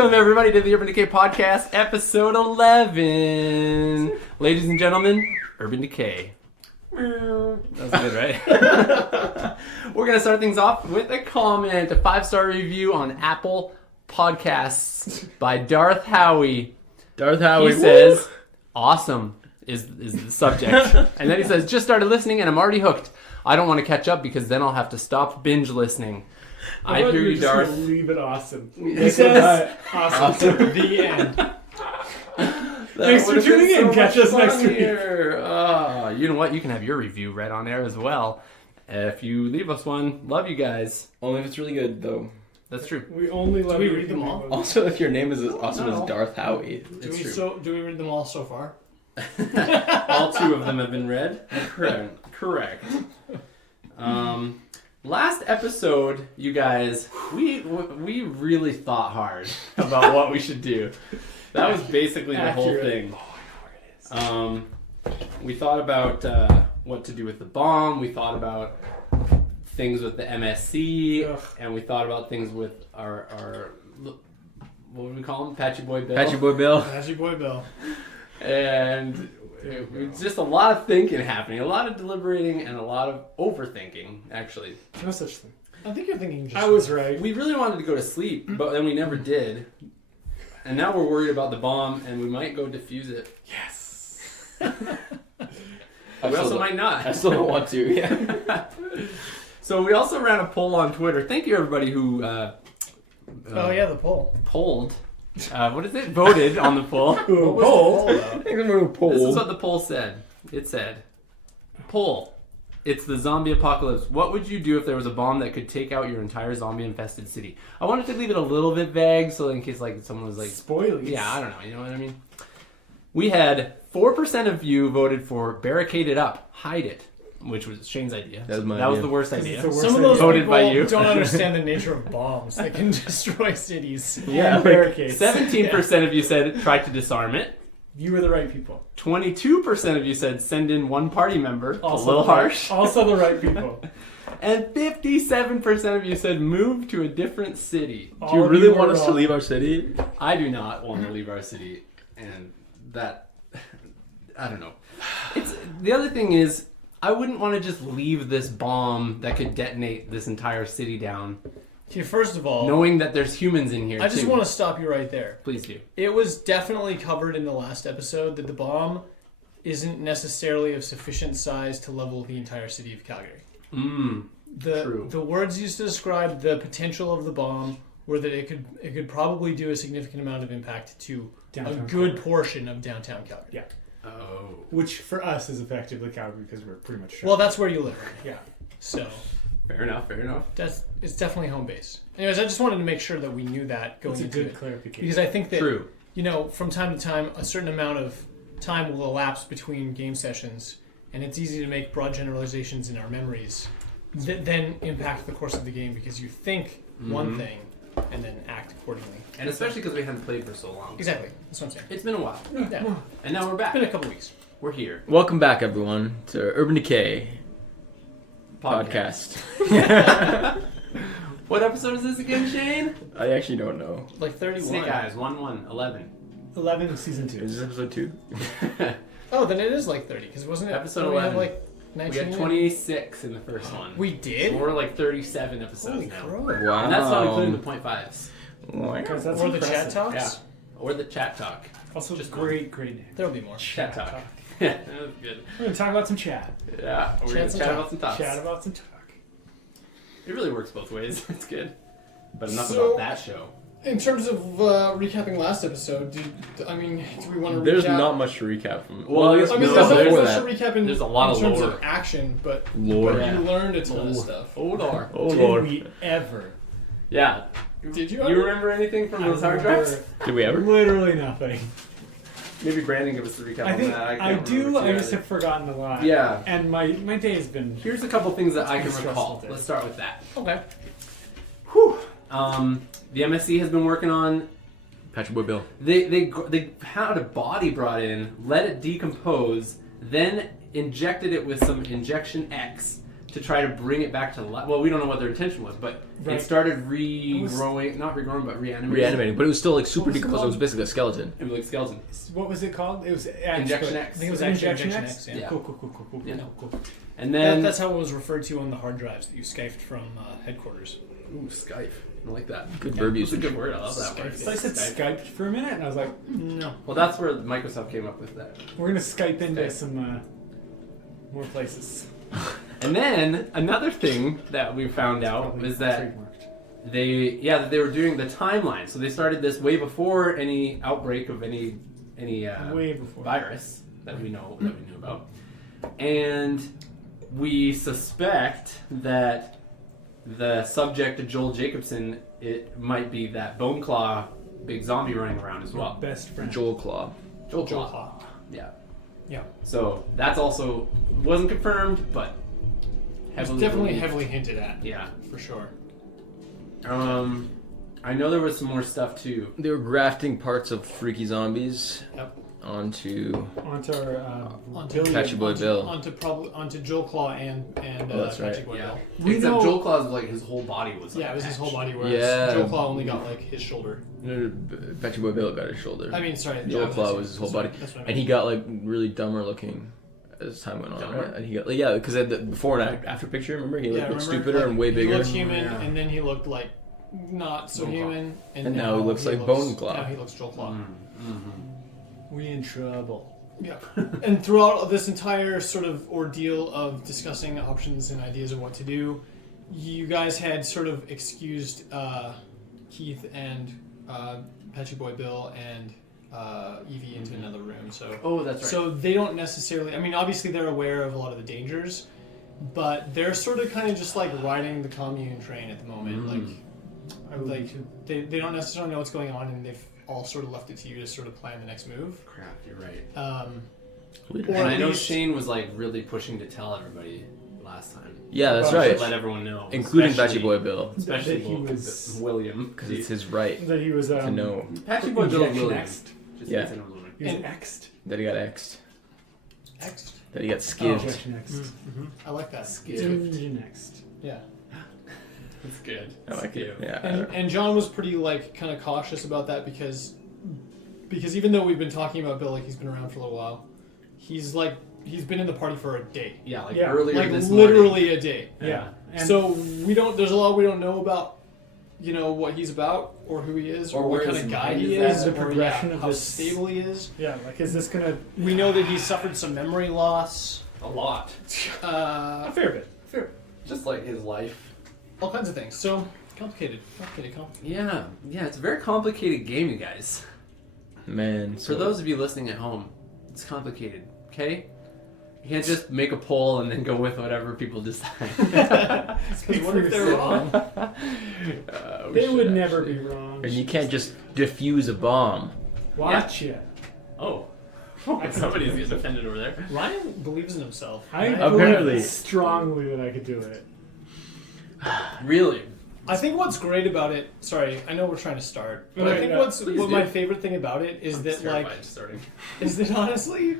Welcome, everybody, to the Urban Decay Podcast, episode 11. Ladies and gentlemen, Urban Decay. That was good, right? We're going to start things off with a comment, a 5-star review on Apple Podcasts by Darth Howie. Darth Howie. He says, awesome is the subject. And then he says, just started listening and I'm already hooked. I don't want to catch up because then I'll have to stop binge listening. I hear you, Darth. Leave it awesome. He says, awesome. The end. Thanks for tuning in. Catch us next week. You know what? You can have your review read on air as well. If you leave us one, love you guys. Only if it's really good, though. That's true. We only let we read them all. Also, if your name is as awesome as Darth Howie. Do we read them all so far? All 2 of them have been read. Correct. Last episode, you guys, we really thought hard about what we should do. That was basically the whole thing. We thought about what to do with the bomb. We thought about things with the MSC, and we thought about things with our what would we call him? Patchy Boy Bill. Patchy Boy Bill. Patchy Boy Bill. And it was just a lot of thinking happening, a lot of deliberating, and a lot of overthinking, actually. No such thing. I think you're thinking just... I was right. We really wanted to go to sleep, but then we never did. And now we're worried about the bomb, and we might go defuse it. Yes. We also might not. I still don't want to, yeah. So we also ran a poll on Twitter. Thank you, everybody who... oh, yeah, the poll. Polled. What is it? Voted on the poll. Poll? This is what the poll said. It said, poll. It's the zombie apocalypse. What would you do if there was a bomb that could take out your entire zombie-infested city? I wanted to leave it a little bit vague, so in case someone was like... Spoilers. Yeah, I don't know. You know what I mean? We had 4% of you voted for barricade it up, hide it, which was Shane's idea. That was my That was idea. the worst idea. Some of those voted people by you. don't understand the nature of bombs. They can destroy cities. Yeah, barricades. 17% of you said try to disarm it. You were the right people. 22% of you said send in one party member. Also a little harsh. Also the right people. And 57% of you said move to a different city. Do you really want us to leave our city? I do not want to leave our city. And that... I don't know. The other thing is, I wouldn't want to just leave this bomb that could detonate this entire city down. Okay, first of all... Knowing that there's humans in here, I just want to stop you right there. Please do. It was definitely covered in the last episode that the bomb isn't necessarily of sufficient size to level the entire city of Calgary. True. The words used to describe the potential of the bomb were that it could probably do a significant amount of impact to Downtown a good Calgary. portion of downtown Calgary. Yeah. Oh. Which for us is effectively Calgary because we're pretty much... Well, that's where you live. Yeah. So... Fair enough. It's definitely home base. Anyways, I just wanted to make sure that we knew that going That's a into good it. clarification. Because I think that, True. From time to time, a certain amount of time will elapse between game sessions, and it's easy to make broad generalizations in our memories that then impact the course of the game because you think one thing and then act accordingly. And especially because we haven't played for so long. Exactly. That's what I'm saying. It's been a while. Yeah. And now we're back. It's been a couple weeks. We're here. Welcome back, everyone, to Urban Decay Podcast. What episode is this again, Shane? I actually don't know. Like 31. Snake Eyes, 1-1-11. 11 season 2. Is this episode 2? Oh, then it is like 30, because wasn't it... Episode didn't we have 11. like We 19? had 26 in the first one. We did? So we're like 37 episodes Holy now. crow. Wow. And that's not including the 0.5s. Because that's Or the impressive. chat talks? Yeah. Or the chat talk. Also, Just great name. There'll be more. Chat talk. Yeah, that was good. We're going to talk about some chat. Yeah, we're going to chat about some thoughts. Chat about some talk. It really works both ways. It's good. But enough So- about that show. In terms of recapping last episode, do we want to There's recap? not much to recap from it. Well, I guess I mean, No, there's not there's much that. to recap in, There's a lot in of terms lore. of action, but Lord. Yeah. you learned a ton of stuff. Oh, Lord. Oh, Did Lord. we ever? Yeah. Did you? You ever? remember anything from those hard drives? Did we ever? Literally nothing. Maybe Brandon give us the recap I on think that. I can't do. remember I too just either. have forgotten a lot. Yeah. And my day has been... Here's a couple things that I can It's been a recall. stressful day. Let's start with that. Okay. Whew. The MSC has been working on. Patchy Boy Bill. They had a body brought in, let it decompose, then injected it with some Injection X to try to bring it back to life. Well, we don't know what their intention was, but it started regrowing, not regrowing, but reanimating. But it was still like super What was it decomposed. It was called? basically a skeleton. It was like skeleton. What was it called? It was Injection X. I think it was actually Injection Injection X. X, yeah. Yeah. Cool. Yeah. Cool. And then That's how it was referred to on the hard drives that you Skyped from headquarters. ooh, Skype. I like that. Good verb That's a usage. good word. I love that word. So I said Skyped for a minute, and I was like, no. Well, that's where Microsoft came up with that. We're gonna Skype into Skype. some more places. And then another thing that we found out Probably was that trademarked. that they were doing the timeline. So they started this way before any outbreak of any Way before. virus that we knew about, and we suspect that the subject of Joel Jacobson, it might be that Bone Claw big zombie running around as well. Best friend. Joel Claw. Joel Joel Claw. Claw. Yeah. Yeah. So that's also wasn't confirmed, but It's heavily definitely believed. heavily hinted at. Yeah. For sure. I know there was some more stuff too. They were grafting parts of Freaky Zombies Yep. onto. Onto our Onto billion. Patchy Boy Bill. Onto Joel Claw and Oh, that's right. Patchy Boy Yeah. Bill. We Except know- Joel Claw's like his whole body was. Yeah, like, it was his whole body, whereas Yeah. Joe Claw only got like his shoulder. Patchy Boy Bill got his shoulder. I mean, sorry, Joel yeah, Claw was his whole body, That's what I and he meant. got like really dumber looking as time went on. Dumber? Right? And he got because the before and after picture, remember he looked remember, stupider like, and way He bigger. looked human, Yeah. and then he looked like not so Bone Claw. human, And now he looks like Bone Claw. Now he looks Joel Claw. We in trouble. Yeah. And throughout this entire sort of ordeal of discussing options and ideas of what to do, you guys had sort of excused Keith and Patchy Boy Bill and Evie into another room. So Oh, that's right. so they don't necessarily. I mean, obviously they're aware of a lot of the dangers, but they're sort of kind of just like riding the commune train at the moment. Like they don't necessarily know what's going on, and they've all sort of left it to you to sort of plan the next move. Crap, you're right. Or And I at know least- Shane was like really pushing to tell everybody last time. Yeah, that's Well, right. Let everyone know, Including especially- Patchy Boy Bill, especially That he was- William, because it's his right That he was to know Patchy Boy Bill Injection William. X'd. Just Yeah. gets in a little bit. He was And- X'd. that he got X'd, Next. that he got Oh, skived. Injection X'd. I like that. Injection X'd. Yeah. That's good. I like it. Yeah. And John was pretty like kind of cautious about that because even though we've been talking about Bill like he's been around for a little while, he's been in the party for a day. Yeah, like Yeah. earlier Like this literally a day. Yeah. And So there's a lot we don't know about, what he's about or who he is or Or what where kind his of guy mind he is is at. or The progression of how this- stable he is. yeah, like is this gonna We know that he's suffered some memory loss, a lot. a fair bit? Just like his life. all kinds of things. So complicated. Yeah, it's a very complicated game, you guys. Man, For those of you listening at home, it's complicated, okay? You can't just make a poll and then go with whatever people decide. Speak What for if they're yourself. wrong? They would never be wrong. and you can't just defuse a bomb. Watch ya. Oh. Somebody's getting offended over there. Ryan believes in himself. I Apparently. believe strongly that I could do it. Really? I think what's great about it. Sorry, I know we're trying to start, but I Right, think yeah. what Please my do. favorite thing about it is I'm that like terrified starting. is that honestly,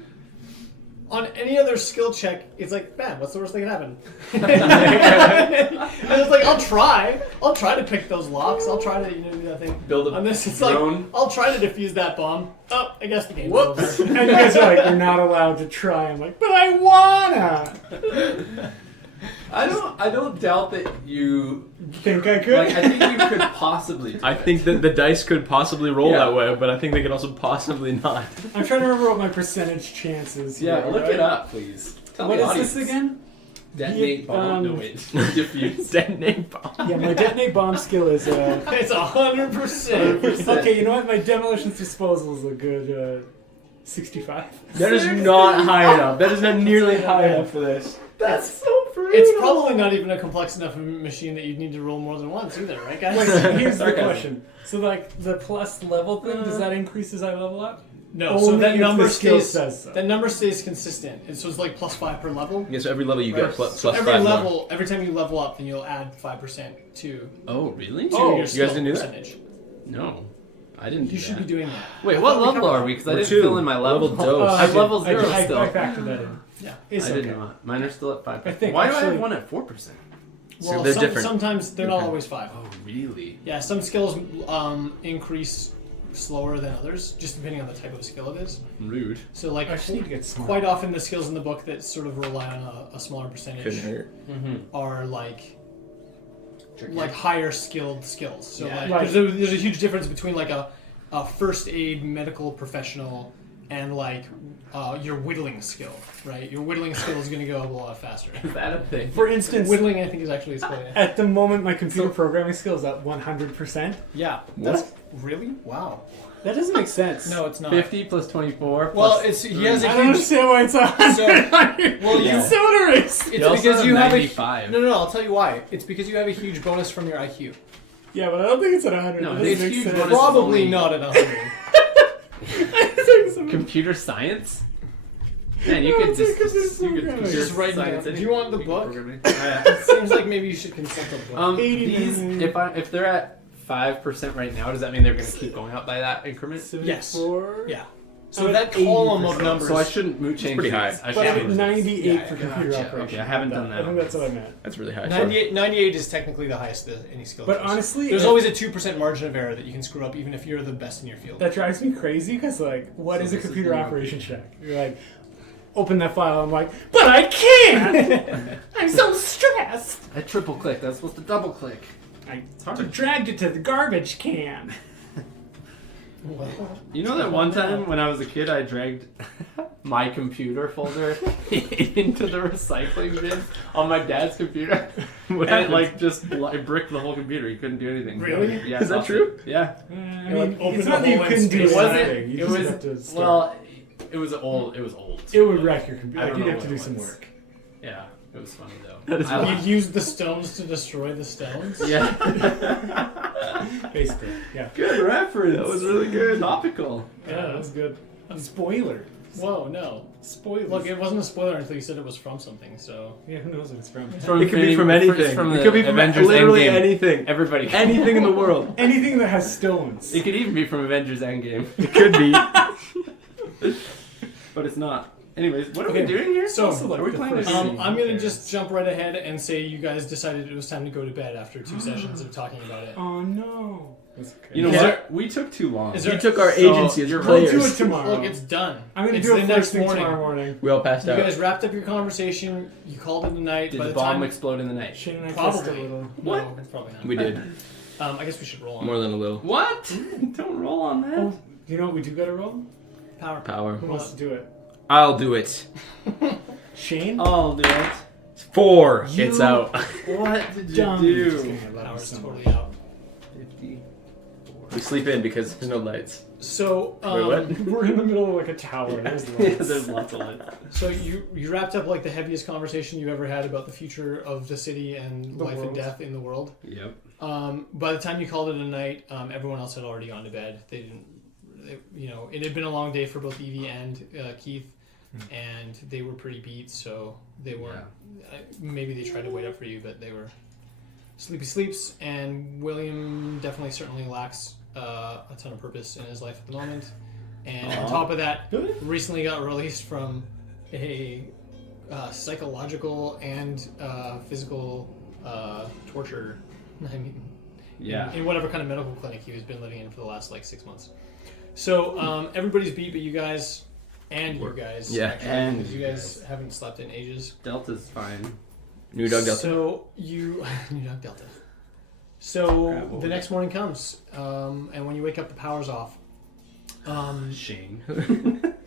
on any other skill check, it's like, man, what's the worst thing that can happen? And it's like, I'll try to pick those locks. I'll try to do that thing. Build a On this, it's drone. like, I'll try to defuse that bomb. Oh, I guess the game's Whoops. over. And you guys are like, you're not allowed to try. I'm like, but I wanna. I don't doubt that you. Think I could? Like, I think you could possibly. I think that the dice could possibly roll Yeah. that way, but I think they could also possibly not. I'm trying to remember what my percentage chances. Yeah, here, look right? it up, please. Tell What the is audience. this again? Detonate bomb. No wait. Diffuse. Detonate bomb. Yeah, my detonate bomb skill is It's 100%. okay, you know what? My demolitions disposal is a good 65. That is not high enough. That is not nearly high enough for this. That's so brutal. It's probably not even a complex enough machine that you'd need to roll more than once either, right, guys? Wait, here's the Sarcasm. question. So, like, the plus level thing, does that increase as I level up? No, so Only that if number the skill stays. says so. That number stays consistent, and so it's like +5 per level. Yeah, so every level you Right. get plus So every 5 more. level, every time you level up, then you'll add 5% to Oh, really? your you guys skill didn't do that? percentage. No. I didn't do You should that. be doing that. Wait, I what thought we level covered- are we? Because I We're didn't two. fill in my level. Level dose. I'm level 0 I still. factored that in. Yeah. It's I okay. did not. Mine are still at 5%. I think Why do I actually- have one at 4%? So Well, they're different. sometimes they're not Different. always 5. Oh, really? Yeah, some skills increase slower than others, just depending on the type of skill it is. Rude. So, like, I just need to get smart. quite often the skills in the book that sort of rely on a smaller percentage Couldn't hurt. are like higher skilled skills. So Yeah. like, there's a huge difference between like a first aid medical professional and like your whittling skill, right? Your whittling skill is going to go a lot faster. Is that a thing? For instance, Whittling, I think, is actually a skill. Yeah. at the moment, my computer programming skill is at 100%. Yeah. That's really wow. That doesn't make sense. No, it's not. 50 plus 24 Well, plus it's he has a I don't huge. understand why it's 100. Well, Yeah. It's so erased. It's also because have you have 95. No, I'll tell you why. It's because you have a huge bonus from your IQ. Yeah, but I don't think it's at 100. No, That it's doesn't make huge sense. bonus. Probably only- not at 100. Computer science? Man, you No, could it's just, because it's you so could good. computer Just write it science down. any- Do you want the book? programming. It seems like maybe you should consult the book. These 89. if they're at 5% right now, does that mean they're going to keep going up by that increment? 74. Yeah. So I'm that at column of 80%. numbers. So I shouldn't move change pretty high. these. I But should I'm at change 98 these. for Yeah, computer gotcha. operation. Okay, I haven't done that I think one. that's what I meant. That's really high. 98 is technically the highest any skill. But choice. honestly, there's if- always a 2% margin of error that you can screw up, even if you're the best in your field. That drives me crazy because, like, what So is a this is computer the- operation check? You're like, open that file. I'm like, but I can't. I'm so stressed. I triple click. That's supposed to double click. I hard. dragged it to the garbage can. You know that one time when I was a kid, I dragged my computer folder into the recycling bin on my dad's computer, and it like just bricked the whole computer. You couldn't do anything. Really? Yeah, Is that tossed true? it. Yeah. I You're mean, like, open it's the not that you hole in couldn't do space. It wasn't. anything. You It just was. have to start. Well, it was old. It was old. It would wreck your computer. I Like, don't you'd know have to do what it some was. work. Yeah, it was funny though. That is I funny. You'd use the stones to destroy the stones. Yeah. Basically, yeah. Good reference. That was really good. Topical. Yeah, that was good. Spoiler. Whoa, no. Spoiler. Look, it wasn't a spoiler until you said it was from something, so. Yeah, who knows what it's from? From It could be Infinity- from anything. It's from It the could be from Avengers literally Endgame. anything. Everybody. Anything in the world. Anything that has stones. It could even be from Avengers Endgame, It could be. but it's not. Anyways, what are Okay, we doing here? so, Also, like, are we the playing first this? scene. I'm gonna Okay. just jump right ahead and say you guys decided it was time to go to bed after 2 sessions of talking about it. Oh no. That's okay. You know Is what? We took too long. Is You there- took our So, agency as you're We'll players. do it tomorrow. Look, it's done. I'm gonna it's do the it next first thing morning. tomorrow morning. We all passed You out. guys wrapped up your conversation. You called it a night. Did By the the bomb time, explode in the night? Shane and I probably. kissed a little. No, it's probably not. We did. I guess we should roll on. More than a little. What? Don't roll on that. Oh, you know what we do gotta roll? Power. Power. Who wants to do it? I'll do it. Shane? I'll do it. 4. You- It's out. What did you Dumb. Just do? kidding, I love you Power's so totally much. out. 54. We sleep in because there's no lights. So, Wait, what? We're in the middle of like a tower. There's Yeah, lights. there's lots of lights. So you wrapped up like the heaviest conversation you ever had about the future of the city and The life and world. death in the world. Yep. By the time you called it a night, everyone else had already gone to bed. They didn't, it had been a long day for both Evie and Keith, and they were pretty beat. So they weren't. Maybe they tried to wait up for you, but they were sleepy sleeps. And William definitely certainly lacks a ton of purpose in his life at the moment. And on top of that, recently got released from a psychological and physical torture. I mean, Yeah. in whatever kind of medical clinic he has been living in for the last like 6 months. So everybody's beat, but you guys and you guys, Yeah, actually, and because you you guys haven't slept in ages. Delta's fine. New dog Delta. So you New Dog Delta. So Crap, what the was next morning comes, and when you wake up, the power's off. Shane.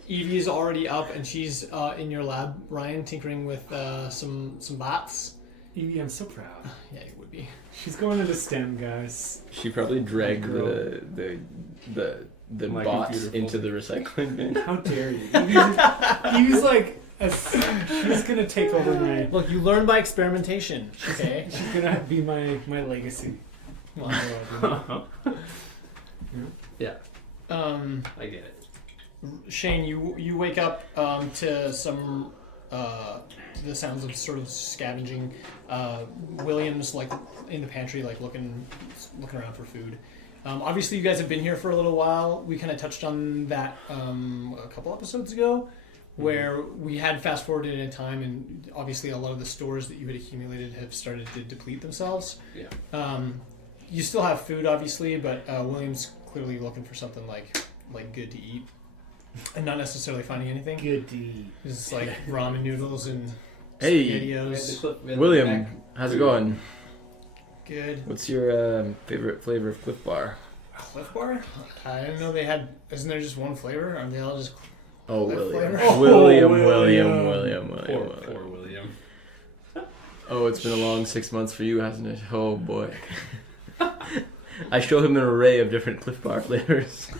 Evie is already up, and she's in your lab, Ryan, tinkering with some bots. Evie, I'm so proud. Yeah, you would be. She's going into STEM, guys. She probably dragged Girl. the My bots computer into the folder. recycling bin. How dare you? Evie's like, she's gonna take over my. Look, you learn by experimentation. Okay. She's gonna be my legacy. Yeah, Um, I get it. Shane, you wake up to some the sounds of sort of scavenging. William's like in the pantry, like looking around for food, Obviously, you guys have been here for a little while. We kind of touched on that a couple episodes ago, where we had fast forwarded in time, and obviously a lot of the stores that you had accumulated have started to deplete themselves. Yeah. You still have food, obviously, but William's clearly looking for something like good to eat, and not necessarily finding anything. Good to eat. It's like ramen noodles and Hey, SpaghettiOs. William, how's it going? Good. What's your favorite flavor of Cliff Bar? Cliff Bar? I didn't know they had. Isn't there just one flavor? Aren't they all just? Oh, Cliff William. flavor? Oh, William. Poor William. Oh, it's been a long 6 months for you, hasn't it? Oh, boy. I show him an array of different Cliff Bar flavors.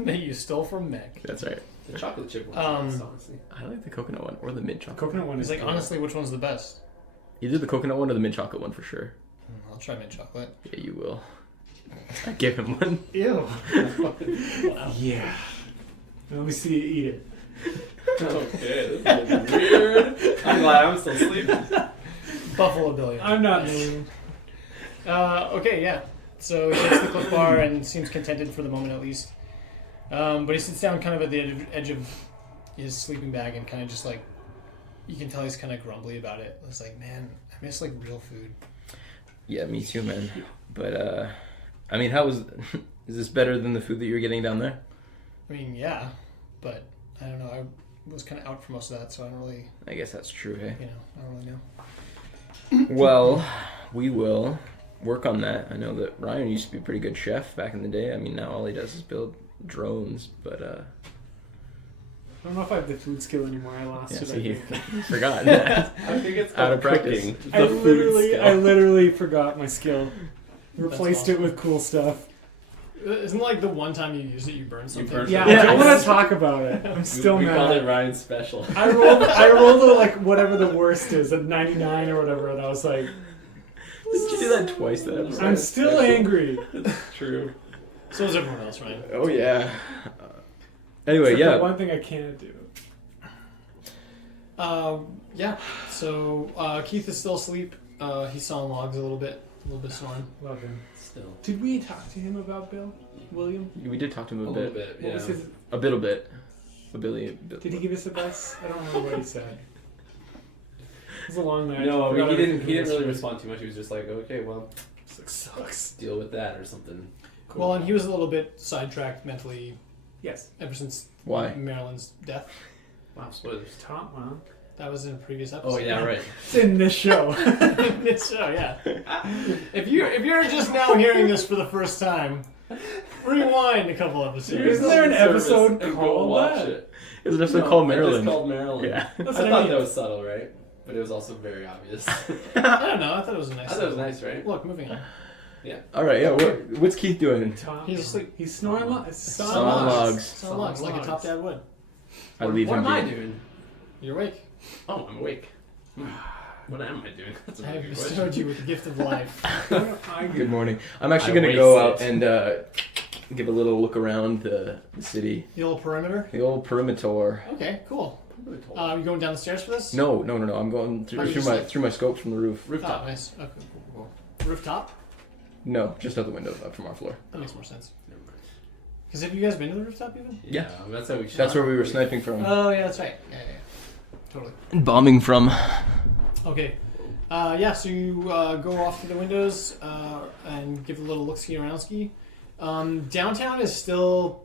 That you stole from Meg. That's right. The chocolate chip one. Honestly. I like the coconut one or the mint chocolate. Coconut one He's is like, good. honestly, which one's the best? Either the coconut one or the mint chocolate one for sure. I'll try mint chocolate. Yeah, you will. I give him one. Ew. Wow. Yeah. Let me see you eat it. Okay, this is weird. I'm glad I'm still sleeping. Buffalo Billy. I'm not. Okay, yeah. So he takes the Cliff Bar and seems contented for the moment at least. But he sits down kind of at the edge of his sleeping bag and kind of just like, you can tell he's kind of grumbly about it. It's like, man, I miss like real food. Yeah, me too, man. But, I mean, how was... Is this better than the food that you're getting down there? I mean, yeah, but I don't know. I was kind of out for most of that, so I don't really, I guess that's true, hey? I don't really know. Well, we will work on that. I know that Ryan used to be a pretty good chef back in the day. I mean, now all he does is build drones, but, I don't know if I have the food skill anymore. I lost yeah, it. see, I he think. forgot. I think it's Out of practice. cooking. I The food skill. literally forgot my skill. Replaced awesome. it with cool stuff. Isn't like the one time you use it, you burn something? burn Yeah, Yeah. I don't want to talk about it. I'm still we called it mad. Ryan's special. I rolled a, like whatever the worst is, a 99 or whatever, and I was like, Did you do that twice that episode? I'm still angry. True. So is everyone else, right? Oh, yeah. Anyway, Except yeah. the one thing I can't do. Yeah. So Keith is still asleep. He's sawing logs a little bit snoring. Love him. Still. Did we talk to him about Bill? William? We did talk to him A a little bit. bit, What yeah. was his, A little bit. A did he give us advice? I don't remember what he said. It was a long night. No, I mean, Forgot he didn't everything really was- respond too much. He was just like, okay, well, This sucks. deal with that or something. Cool. Well, and he was a little bit sidetracked mentally Yes. ever since Why? Marilyn's death. Wow, spoilers. Tom, well, That was in a previous episode. Oh, yeah, right. it's in this show. So yeah. If you're just now hearing this for the first time, rewind a couple episodes. Isn't there an episode And go called watch that? it. It was an episode No, called it's Maryland. called Maryland. Yeah. I That's thought what I mean. that was subtle, right? But it was also very obvious. I I don't know. I thought it was a nice. thought it was nice, right? Look, moving on. All right, yeah. What's Keith doing? Tom, He's asleep. He's snoring. Sawing logs. Sawing logs like a top dad would. I leave What him am I be. doing? You're awake. Oh, I'm awake. What am I doing? That's a I have good bestowed question. you with the gift of life. Good morning. I'm actually I going to go waste out it. and give a little look around the city. The old perimeter. The old perimeter. Okay, cool. You going down the stairs for this? No. I'm going Are you through just my like- through my scopes from the roof. Oh, Rooftop. nice. Okay, cool. Rooftop? No, just out the window up from our floor. That makes more sense. Never mind. Because have you guys been to the rooftop even? Yeah. That's how we. That's where we were sniping from. Oh, yeah, that's right. Yeah. Totally. Bombing from. Okay. So you go off to the windows and give a little look-ski around ski. Downtown is still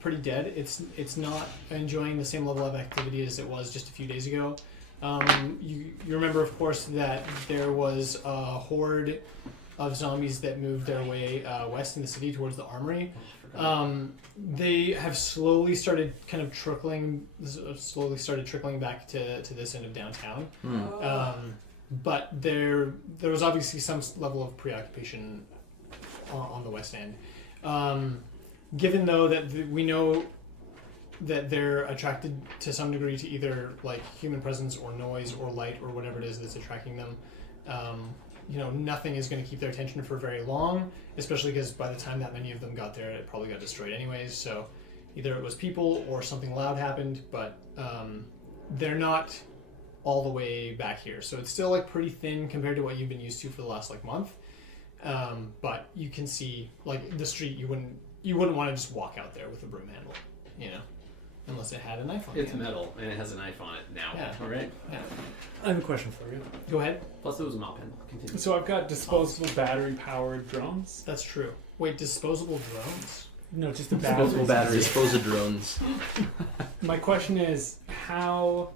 pretty dead. It's not enjoying the same level of activity as it was just a few days ago. You remember, of course, that there was a horde of zombies that moved their way west in the city towards the armory. They have slowly started trickling back to this end of downtown. But there was obviously some level of preoccupation on the west end. Given though that we know that they're attracted to some degree to either like human presence or noise or light or whatever it is that's attracting them, nothing is going to keep their attention for very long, especially because by the time that many of them got there, it probably got destroyed anyways. So either it was people or something loud happened, but they're not all the way back here. So it's still like pretty thin compared to what you've been used to for the last like month. But you can see, like, the street, you wouldn't want to just walk out there with a broom handle, you know, unless it had a knife on it. It's metal, and it has a knife on it now. Yeah. All right. Yeah. I have a question for you. Go ahead. Plus, it was a mop pen. Continue. So I've got disposable battery-powered drones. That's true. Wait, disposable drones? No, just a Disposable battery. batteries. Dispose of drones. My question is, how...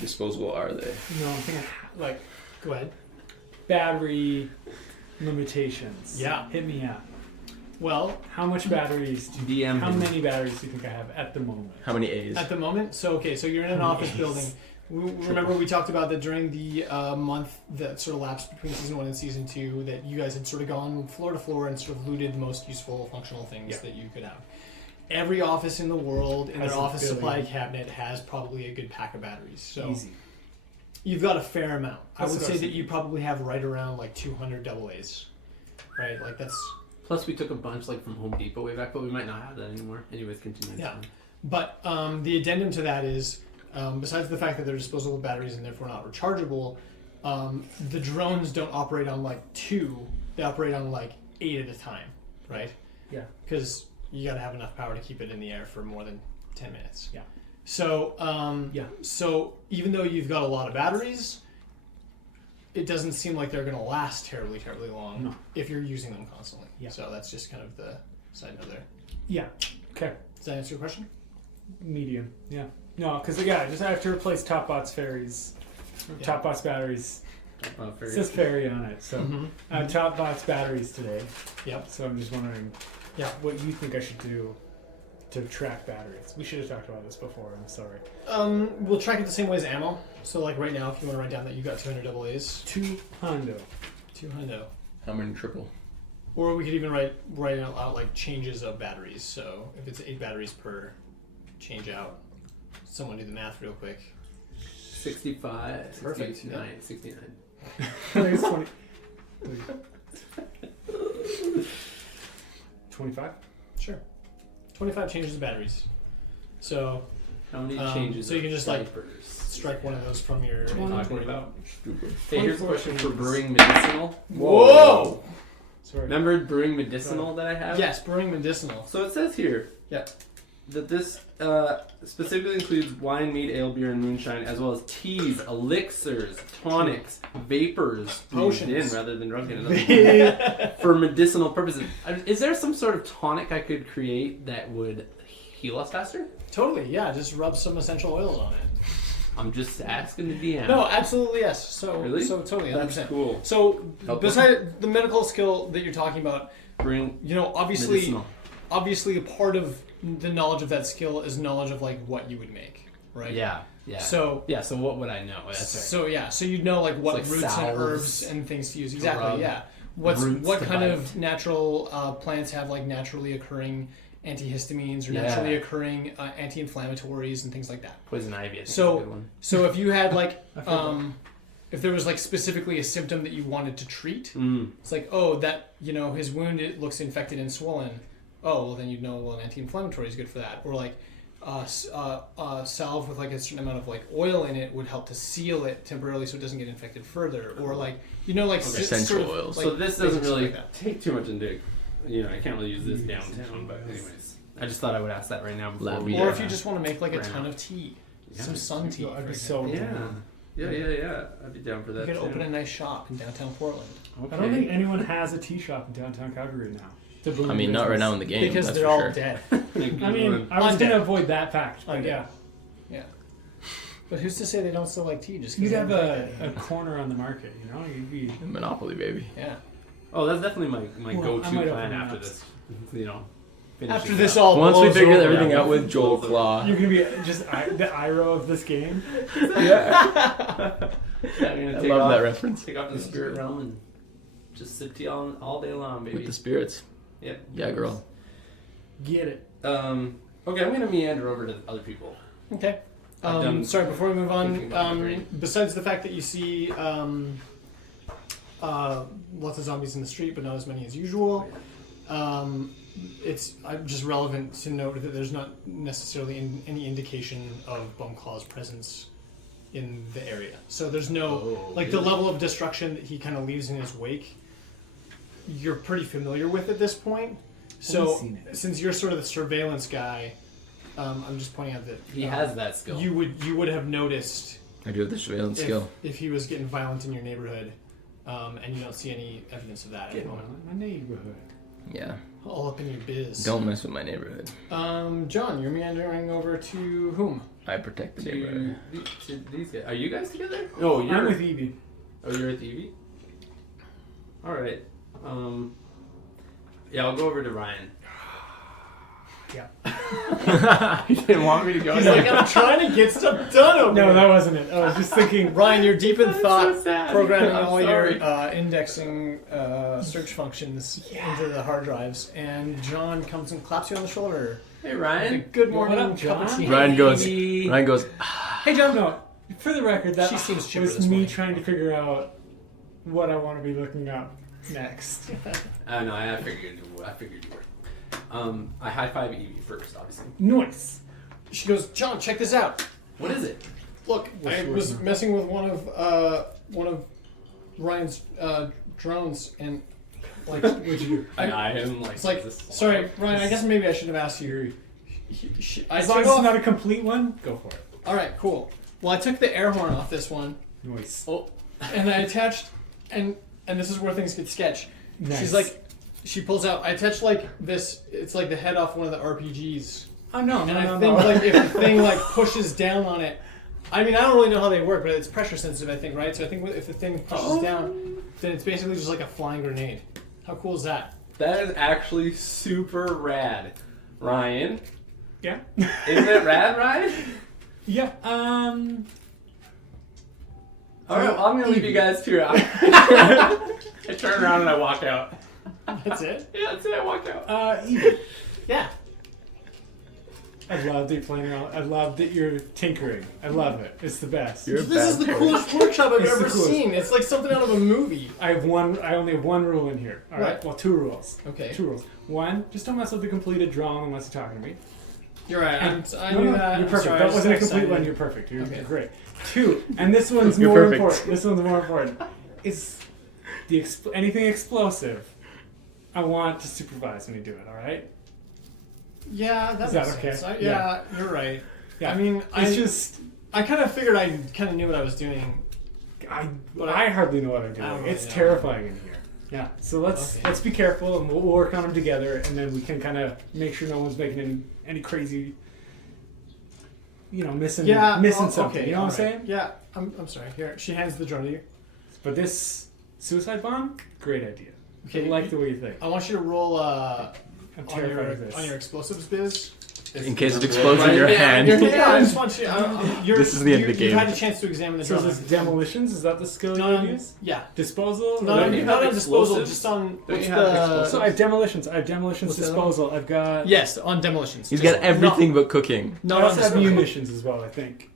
Disposable are they? No, I'm thinking, like, Go ahead. battery limitations. Yeah. Hit me up. Well, How much batteries do you... DM. How many batteries do you think I have at the moment? How many A's? at the moment, so you're in an office building. Remember we talked about that during the month that sort of lapsed between season 1 and season 2, that you guys had sort of gone floor to floor and sort of looted the most useful functional things that you could have. Every office in the world in Has their a office billion. supply cabinet has probably a good pack of batteries. So Easy. you've got a fair amount. I That's would what I say was that you probably have right around like 200 AA's. Right? Like that's... Plus, we took a bunch like from Home Depot way back, but we might not have that anymore. Anyways, continue. Yeah. But the addendum to that is, besides the fact that they're disposable batteries and therefore not rechargeable, the drones don't operate on like 2; they operate on like 8 at a time, right? Yeah. Because you got to have enough power to keep it in the air for more than 10 minutes. Yeah. So So even though you've got a lot of batteries, it doesn't seem like they're going to last terribly long No. if you're using them constantly. Yeah. So that's just kind of the side note there. Yeah. Okay. Does that answer your question? Medium. Yeah. No, because I just have to replace Topbot's ferries. Yeah. Topbot's batteries. Very It says ferry on it. So Mhm. I have Topbot's batteries today. Yep. So I'm just wondering Yeah. what you think I should do to track batteries. We should have talked about this before. I'm sorry. We'll track it the same way as ammo. So like right now, if you want to write down that you got 200 AA's, 200. 200. How many triple? Or we could even write out like changes of batteries. So if it's 8 batteries per change out, someone do the math real quick. 65. Perfect, 69. 69. I think it's 20. 25? Sure. 25 changes of batteries. So How many Um, changes? so you can of just, like, diapers? strike one of those from your What are you talking inventory. about? Stupid. Hey, here's a 24 question for changes. brewing medicinal. Whoa! Sorry. Remember brewing medicinal that I have? Yes, brewing medicinal. So it says here Yeah. that this specifically includes wine, mead, ale, beer, and moonshine, as well as teas, elixirs, tonics, vapors, Potions. brewed in rather than drunken, for medicinal purposes. Is there some sort of tonic I could create that would heal us faster? Totally, yeah. Just rub some essential oils on it. I'm just asking the DM. No, absolutely yes. So Really? so totally, 100%. That's cool. So Help beside the medical skill that you're talking about, Bring you know, obviously medicinal. a part of the knowledge of that skill is knowledge of like what you would make, right? Yeah, yeah. So So what would I know? That's right. so yeah, so you'd know like what Like roots and salves herbs and things to use. to Exactly, rub, yeah. roots What to kind bite. of natural plants have like naturally occurring antihistamines or naturally occurring anti-inflammatories and things like that. Poison ivy. I think So- is a good one. So if you had like I've heard if there was like specifically a symptom that you wanted to treat, Mm. it's like, oh, that, you know, his wound, it looks infected and swollen. Oh, well, then you'd know, well, an anti-inflammatory is good for that. Or like salve with like a certain amount of like oil in it would help to seal it temporarily so it doesn't get infected further. Or like, you know, like Essential sort of, oils. like, So this doesn't basics really like that. take too much into, I can't really use this downtown, but anyways. I just thought I would ask that right now before Lab we... Yeah. Or if you just want to make like a Ran ton out. of tea, Yeah. some sun tea. I'd for be example. so Yeah. down. Yeah. I'd be down for that You could too. open a nice shop in downtown Portland I don't think anyone has a tea shop in downtown Calgary now. To boom I mean, not right now in the game. because that's they're for all sure. dead. I mean, I was Undead. going to avoid that fact, but Undead. yeah. Yeah. But who's to say they don't still like tea? Just 'cause You'd have they're a corner on the market, you know? You'd be... Monopoly, baby. yeah. Oh, that's definitely my Well, I go-to might plan open after that. this. Finishing After this up. all Once we blows figure over, everything yeah. out with Joel Claw. You're going to be just the Iroh of this game. Yeah. Yeah, I'm gonna I take love off, that reference. Take off to the spirit realm and just sip tea all day long, baby. With the spirits. Yep. Yeah, girl. Get it. Okay, I'm gonna meander over to other people. Okay. I've done Sorry, before we move thinking about my on, brain. besides the fact that you see lots of zombies in the street, but not as many as usual, it's just relevant to note that there's not necessarily any indication of Bumclaw's presence in the area. So there's no, Oh, like the really? level of destruction that he kind of leaves in his wake you're pretty familiar with at this point. So since you're sort of the surveillance guy, I'm just pointing out that He has that skill. you would have noticed I do have the surveillance skill. if he was getting violent in your neighborhood, and you don't see any evidence of that at the moment. My neighborhood. Yeah. All up in your biz. Don't mess with my neighborhood. John, you're meandering over to whom? I protect the to neighborhood. these guys. Are you guys together? Oh, I'm with Evie. Oh, you're with Evie? Alright. Yeah, I'll go over to Ryan. Yeah. You didn't want me to go? He's like, I'm trying to get stuff done over No, here. that wasn't it. I was just thinking. Ryan, you're deep in That's thought, so sad. programming I'm all sorry. your indexing search functions into the hard drives, and John comes and claps you on the shoulder. Hey, Ryan. Good morning, What up, cup of John? tea. Ryan goes. Hey. Ryan goes. Hey, John. No, for the record, that She seems chipper was this me morning. trying to figure out what I want to be looking up next. No, I figured you were. I high five Evie first, obviously. Nice. She goes, John, check this out. What is it? Look, I was messing with one of Ryan's drones, and like, what'd you do? I eye him like. It's like, this. sorry, Ryan. I guess maybe I should have asked you. I As long took as it's off. not a complete one, go for it. All right, cool. Well, I took the air horn off this one, Nice. Oh, and I attached, and this is where things get sketch. Nice. She's like, she pulls out. I attached like this. It's like the head off one of the RPGs, oh no, and no, I no, think no. like if the thing like pushes down on it. I mean, I don't really know how they work, but it's pressure sensitive, I think, right? So I think if the thing pushes down, then it's basically just like a flying grenade. How cool is that? that is actually super rad. Ryan. Yeah. Isn't it rad, Ryan? Yeah. Alright, well, I'm gonna leave you guys to it. I turn around and I walk out. That's it. Yeah, that's it, I walk out. Evie. Yeah. I love that you're playing around. I love that you're tinkering. I love it. It's the best. You're a This is bad the parent. coolest workshop I've It's the ever coolest. seen. It's like something out of a movie. I only have one rule in here. All right. What? Well, two rules. Okay. Two rules. One, just don't mess with the completed drawing unless you're talking to me. You're right. I No, knew no, that. You're I'm perfect. sorry, That I wasn't a was complete excited. one. You're perfect. You're Okay. great. Two, and this one's You're more perfect. important. This one's more important. Is the anything explosive? I want to supervise when you do it. All right. Yeah, that Is makes that okay? sense. Yeah. You're right. Yeah. I mean, It's I kind of figured I kind of knew what I was doing. I hardly know what I'm I doing. don't really It's know. terrifying in here. Yeah. So Okay. let's be careful and we'll work on them together, and then we can kind of make sure no one's making any crazy, missing something. Okay, You know what I'm alright. saying? Yeah, I'm sorry. Here, she hands the drone to you. But this suicide bomb, great idea. Okay, I like the way you think. I want you to roll I'm on terrified of this. your explosives biz. In case it explodes in your Right, hand. Yeah, I just want you. This is the end of the You've game. had a chance to examine the So drone. is this demolitions? Is that the skill Not you on, use? yeah. Disposal? Not Or- on, you not have on disposal, explosives? just on Don't what's you have the. explosives? So I have demolitions. I have demolitions What's the other disposal. I've got Yes, on demolitions. He's Just got everything but cooking. Not I on also have disposal. munitions as well. I think.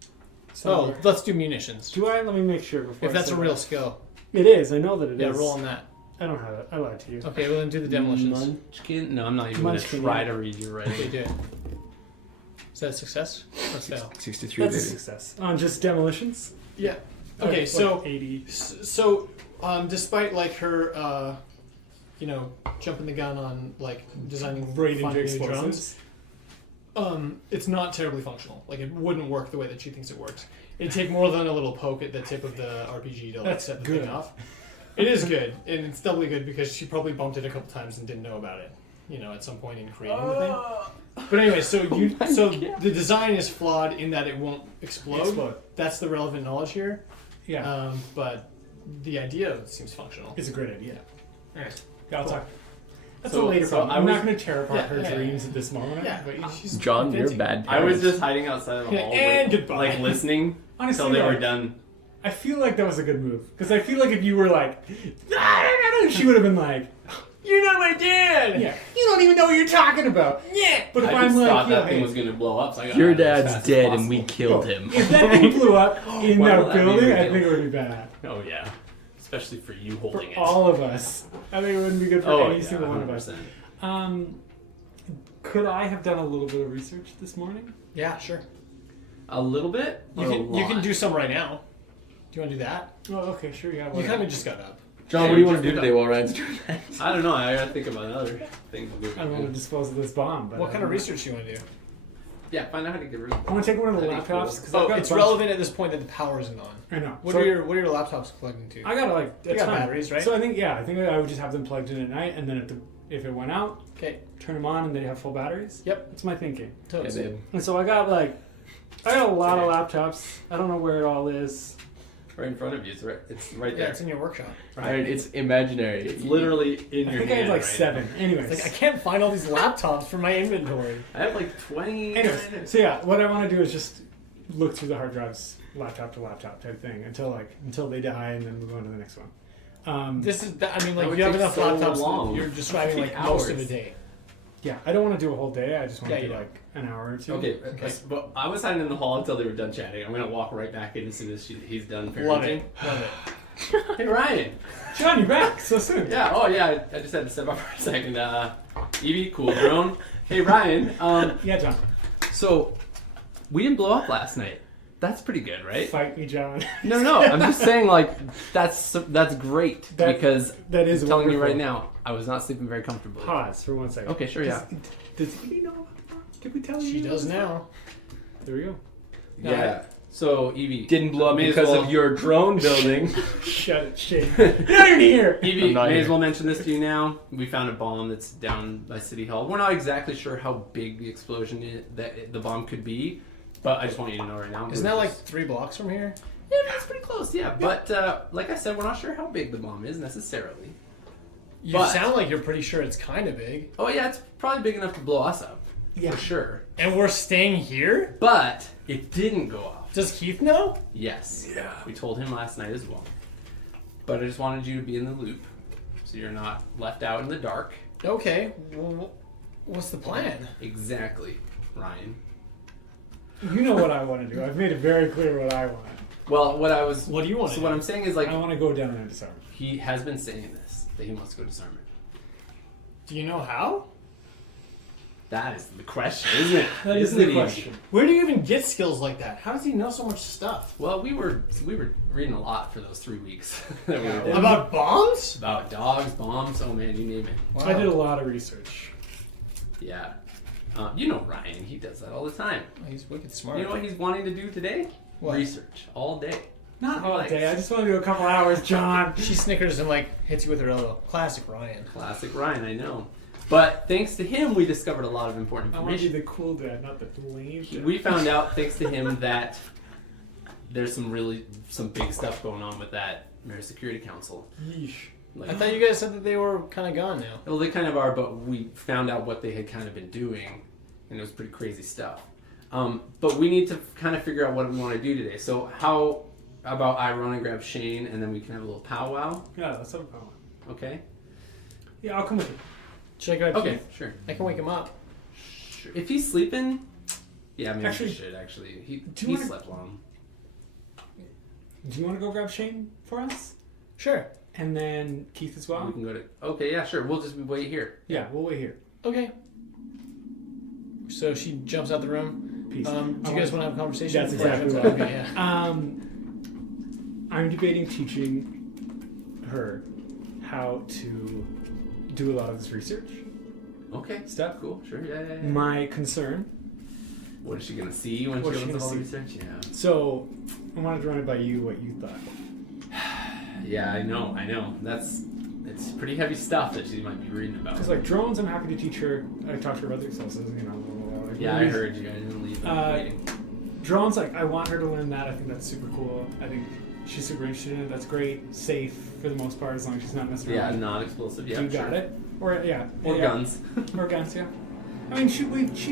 So Oh, let's do munitions. do I? Let me make sure before. If I that's say a real that. skill. It is. I know that it is. Yeah, roll on that. I don't have it. I lied to you. Okay, well then do the demolitions. Munchkin? No, I'm not even gonna Munchkin, try yeah. to read you Okay, right. do it. Is that a success or a fail? 63, That's a baby. success. On just demolitions. Yeah. Okay, Like, so 80. despite like her, jumping the gun on like designing Right into finding new drones, explosives. it's not terribly functional. Like it wouldn't work the way that she thinks it works. It'd take more than a little poke at the tip of the RPG to like That's set the good. thing off. It is good, and it's doubly good because she probably bumped it a couple times and didn't know about it. At some point in creating the thing. But anyway, the design is flawed in that it won't explode. That's the relevant knowledge here. Yeah. But the idea seems functional. It's a great idea. Alright. Yeah, I'll Cool. talk. That's So- a later so problem. I I'm was- not going to tear apart Yeah, her yeah, dreams at this moment. Yeah, But she's John, you're a inventing. bad I was parent. just hiding outside of the hall, And goodbye. like listening honestly, until they were like, done. I feel like that was a good move. Because I feel like if you were like, she would have been like, You're not my dad! yeah, you don't even know what you're talking about. Yeah! But if I I'm just like, thought yo, that thing hey, was gonna blow up. So I got Your out of there as dad's fast as dead and we possible. killed him. if that thing blew up in Why our would that be building, I revealed? think it would be bad. Oh yeah, especially for you For holding it. all of us. I think it wouldn't be good for oh any yeah, single one of us. 100%. Could I have done a little bit of research this morning? Yeah, sure. A little bit. You or a can lot? do some right now. Do you want to do that? Oh, okay, sure, yeah. You whatever. kind of just got up. John, what do you want to do today while Ryan's doing that? I don't know. I gotta think about other things. I don't want to dispose of this bomb. But What kind of research do you want to do? Yeah, find out how to get rid of it. I want to take one of the That'd be laptops. cool. 'Cause I've got a It's bunch- relevant at this point that the power isn't on. I know. What So are your laptops plugged into? I got like a You got ton. batteries, right? So I think I would just have them plugged in at night, and then if it went out, Okay. turn them on, and they have full batteries. Yep. That's my thinking. Yeah, Totally. babe. And so I got a lot of laptops. I don't know where it all is. Right in front of you. It's right Yeah, there. it's in your workshop. Ryan, it's imaginary. It's literally in I your think I hand. have like right 7. Anyways. It's like I can't find all these laptops for my inventory. I have like 20. Anyways, so yeah, what I want to do is just look through the hard drives, laptop to laptop type thing, until they die, and then move on to the next one. This is, I mean, That like would you have take enough so laptops. long. You're describing It'd like take most of hours. a day. Yeah, I don't want to do a whole day. I just want Yeah, to you do don't. like an hour or two. Okay, but I was hiding in the hall until they were done chatting. I'm gonna walk right back in as soon as he's done parenting. Love it. Love it. Hey Ryan. John, you're back so soon. Yeah. Oh yeah. I just had to step up for a second. Evie, cool drone. Hey Ryan. Yeah, John. So we didn't blow up last night. That's pretty good, right? Fight me, John. No. I'm just saying, like, that's great That- because that is I'm telling you wonderful. right now, I was not sleeping very comfortably. Pause for 1 second. Okay, sure, yeah. Does Evie know about the bomb? Did we tell you? She does now. There we go. Yeah. So Evie Didn't blow up may as because well- of your drone building. Shut it, Shane. You're not even here. Evie, I'm not may here. as well mention this to you now. We found a bomb that's down by City Hall. We're not exactly sure how big the explosion is, that the bomb could be, but I just want you to know right now. Isn't that like 3 blocks from here? Yeah, that's pretty close, yeah. But like I said, we're not sure how big the bomb is necessarily. You But- sound like you're pretty sure it's kind of big. Oh yeah, it's probably big enough to blow us up. Yeah. For sure. And we're staying here? But it didn't go off. Does Keith know? Yes. Yeah. We told him last night as well. But I just wanted you to be in the loop so you're not left out in the dark. Okay. Well, what's the plan? Exactly, Ryan. You know what I want to do. I've made it very clear what I want. Well, what I was What do you want to So do? what I'm saying is like I want to go down and disarm. he has been saying this that he wants to go disarm it. Do you know how? That is the question, isn't it? That is Isn't the it easy? question. Where do you even get skills like that? How does he know so much stuff? Well, we were reading a lot for those 3 weeks that we were Yeah. there. About bombs? About dogs, bombs, oh man, you name it. Wow. I did a lot of research. Yeah. You know Ryan, he does that all the time. He's wicked smart. You know what he's wanting to do today? What? Research all day. Not all Like- day. I just want to do a couple hours, John. She snickers and like hits you with her elbow. Classic Ryan. Classic Ryan, I know. But thanks to him, we discovered a lot of important I want to be information. the cool dad, not the lame dad. We found out, thanks to him, that there's some big stuff going on with that Mayor Security Council. Yeesh. Like, I thought you guys said that they were kind of gone now. well, they kind of are, but we found out what they had kind of been doing, and it was pretty crazy stuff. But we need to kind of figure out what we want to do today. So how about I run and grab Shane, and then we can have a little powwow, Yeah, that's no problem. okay? Yeah, I'll come with you. Should I grab Okay, Keith? sure. I can wake him up. Sure. If he's sleeping, yeah, maybe Actually, we should actually. He do you wanna- slept long. Do you want to go grab Shane for us? Sure. And then Keith as We well? can go to. Okay, yeah, sure. We'll just wait here. Yeah, we'll wait here. Okay. So she jumps out the room. Peace. Do you guys want to have a conversation? That's before she exactly jumps what out? I Okay, yeah. I'm debating teaching her how to do a lot of this research Okay, stuff. cool. Sure. Yeah. My concern. What is she gonna see when What she is she opens all the gonna research? Yeah. So I wanted to run it by you what you thought. Yeah, I know. It's pretty heavy stuff that she might be reading about. Because like drones, I'm happy to teach her. I talked to her about the excelsos, you know. Like, Yeah, I heard you. I didn't leave. Waiting. Drones, like I want her to learn that. I think that's super cool. I think she's super interested in it. That's great. Safe for the most part, as long as she's not messing Yeah, around. non-explosive. Yeah, You sure. got it. Or yeah. Or yeah. guns. Or guns, yeah. I mean, she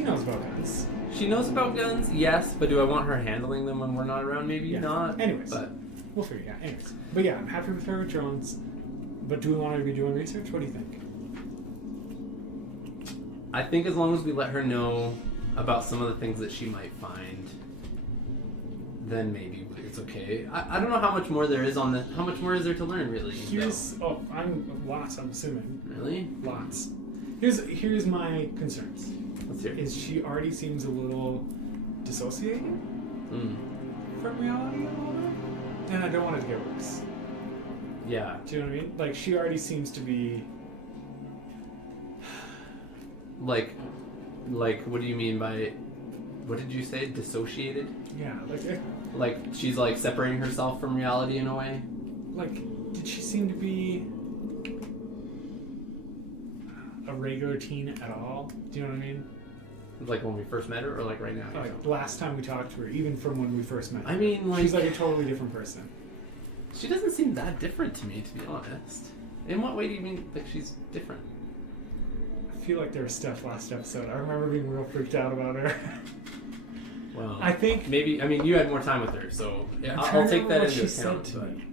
knows about guns. She knows about guns, yes, but do I want her handling them when we're not around? Maybe Yeah. not. Anyways. But We'll figure it out. Anyways. But yeah, I'm happy with her with drones. But do we want her to be doing research? What do you think? I think as long as we let her know about some of the things that she might find, then maybe it's okay. I don't know how much more there is on the. How much more is there to learn, really? I'm lots. I'm assuming Really? lots. Here's my concerns. Let's hear it. Is she already seems a little dissociated Mm. from reality a little bit, and I don't want it to get worse. Yeah. Do you know what I mean? Like, she already seems to be... Like, what do you mean by... What did you say? Dissociated? Yeah, Like, she's, like, separating herself from reality in a way? like, did she seem to be a regular teen at all? Do you know what I mean? Like, when we first met her, or, like, right now? Like, last time we talked to her, even from when we first met her. I mean, like... She's, like, a totally different person. She doesn't seem that different to me, to be honest. In what way do you mean, like, she's different? I feel like there was stuff last episode. I remember being real freaked out about her. Well, I think... maybe, I mean, you had more time with her, so I'm I'll trying to take remember that what into she account. said to But me.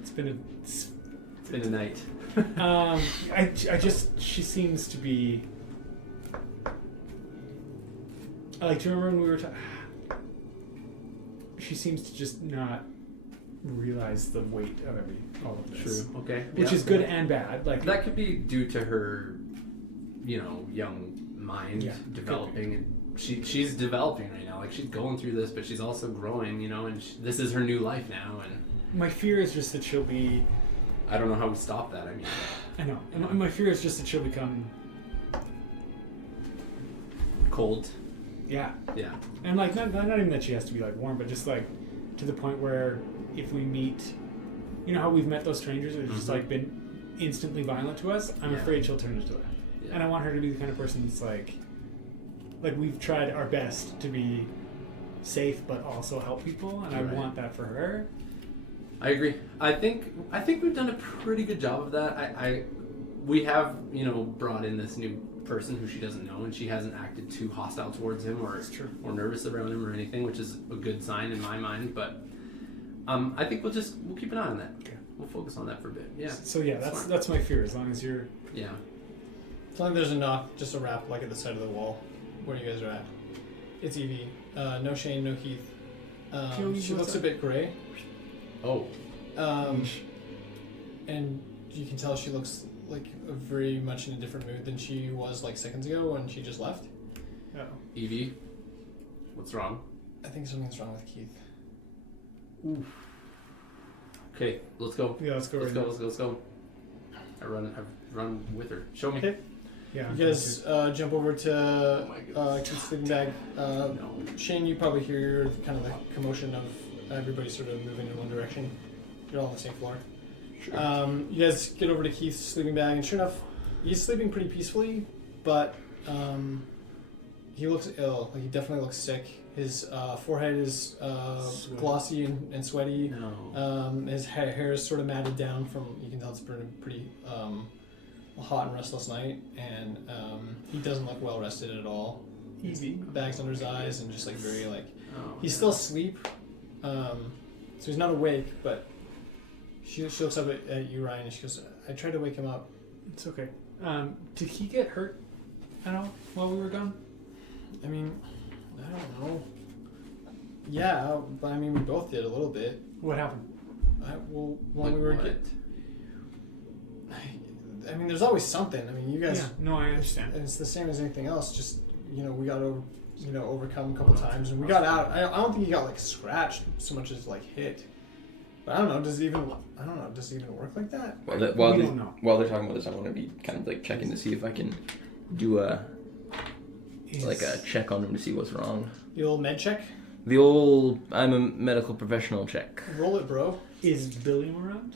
It's been it's been a night. she seems to be... Like, do you remember when we were talking... She seems to just not realize the weight of all of this. True. Okay. Which Yeah. is good and bad. Like, That could be due to her, young mind Yeah, developing, and she's developing right now. Like, she's going through this, but she's also growing, and this is her new life now. And my fear is just that she'll be... I don't know how we stop that. I mean, I know. And my fear is just that she'll become... cold. Yeah. Yeah. And, like, not even that she has to be, like, warm, but just, like, to the point where if we meet... You know how we've met those strangers that have just, like, been instantly violent to us? I'm Yeah. afraid she'll turn into that. Yeah. And I want her to be the kind of person that's, like, we've tried our best to be safe but also help people, and I Right. want that for her. I agree. I think we've done a pretty good job of that. We have, brought in this new person who she doesn't know, and she hasn't acted too hostile towards him or nervous around him or anything, which is a good sign in my mind. But I think we'll keep an eye on that. Okay. We'll focus on that for a bit. Yeah. So yeah, that's my fear. As long as you're... Yeah. It's like there's a knock, just a rap, like at the side of the wall, where you guys are at. It's Evie. No Shane, no Keith. She looks a bit gray. Oh. And you can tell she looks like very much in a different mood than she was like seconds ago when she just left. Oh. Evie, what's wrong? I think something's wrong with Keith. Oof. Okay, let's go. Yeah, let's go. Let's go. I run with her. Show me. Okay. Yeah. You guys jump over to my goodness. Keith's sleeping bag. No. Shane, you probably hear kind of the commotion of everybody sort of moving in one direction. You're all on the same floor. Sure. You guys get over to Keith's sleeping bag, and sure enough, he's sleeping pretty peacefully, but he looks ill. Like, he definitely looks sick. His forehead is glossy and sweaty. No. His hair is sort of matted down from, you can tell it's been a pretty hot and restless night, and he doesn't look well rested at all. Easy. Bags under his eyes and just like very like, Oh, he's still asleep, so he's not awake, but she looks up at you, Ryan, and she goes, I tried to wake him up. It's okay. Did he get hurt at all while we were gone? I mean, I don't know. Yeah, but I mean, we both did a little bit. What happened? When we were I mean, there's always something. I mean, you guys. Yeah. No, I understand. And it's the same as anything else. Just we got to, overcome a couple times, and we got out. I don't think he got like scratched so much as like hit. But I don't know. Does it even work like that? While We don't know. while they're talking about this, I want to be kind of like checking to see if I can do a check on him to see what's wrong. The old med check. The old I'm a medical professional check. Roll it, bro. Is Billiam around?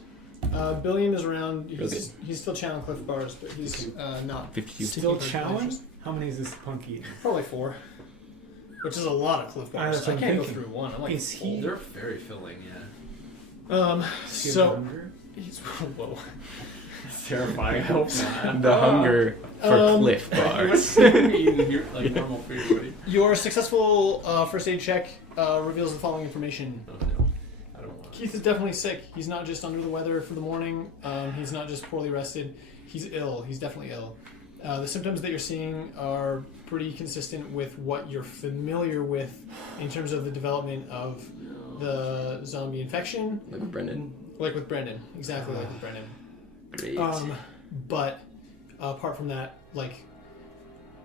Billiam is around. Okay. He's still channeling Cliff Bars, but he's not. 52. Still Sticky challenged? How many is this punky? Probably 4, which is a lot of Cliff Bars. That's I what can't I'm go thinking. through one. I'm like, Is he- They're very filling, yeah. So he's whoa. It's terrifying. I hope not. The hunger for Cliff What's Bars. eating here like normal food, buddy? Your successful first aid check reveals the following information. Oh no, I don't want. Keith is definitely sick. He's not just under the weather for the morning. He's not just poorly rested. He's ill. He's definitely ill. The symptoms that you're seeing are pretty consistent with what you're familiar with in terms of the development of the zombie infection. Like with Brendan. Like with Brendan. Exactly like with Brendan. Great. But apart from that, like,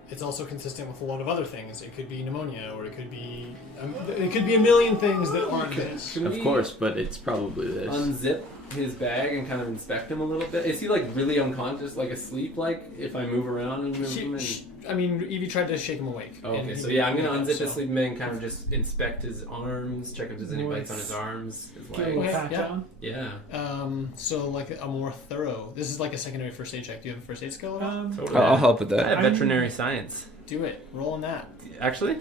it's also consistent with a lot of other things. It could be pneumonia, or it could be a million things that aren't this. Of course, but it's probably this. Unzip his bag and kind of inspect him a little bit? Is he like really unconscious, like asleep? Like if I move around and move him? I mean, Evie tried to shake him awake. Oh, okay, and so he yeah, I'm gonna didn't wake unzip up, his so- sleeping bag and kind of just inspect his arms, check if there's any bites on his arms, his Give him a legs. pat Yeah. down. Yeah. So like a more thorough. This is like a secondary first aid check. Do you have a first aid skill? At all? Totally. I'll help with I that. have veterinary science. Do it. Roll on that. Actually,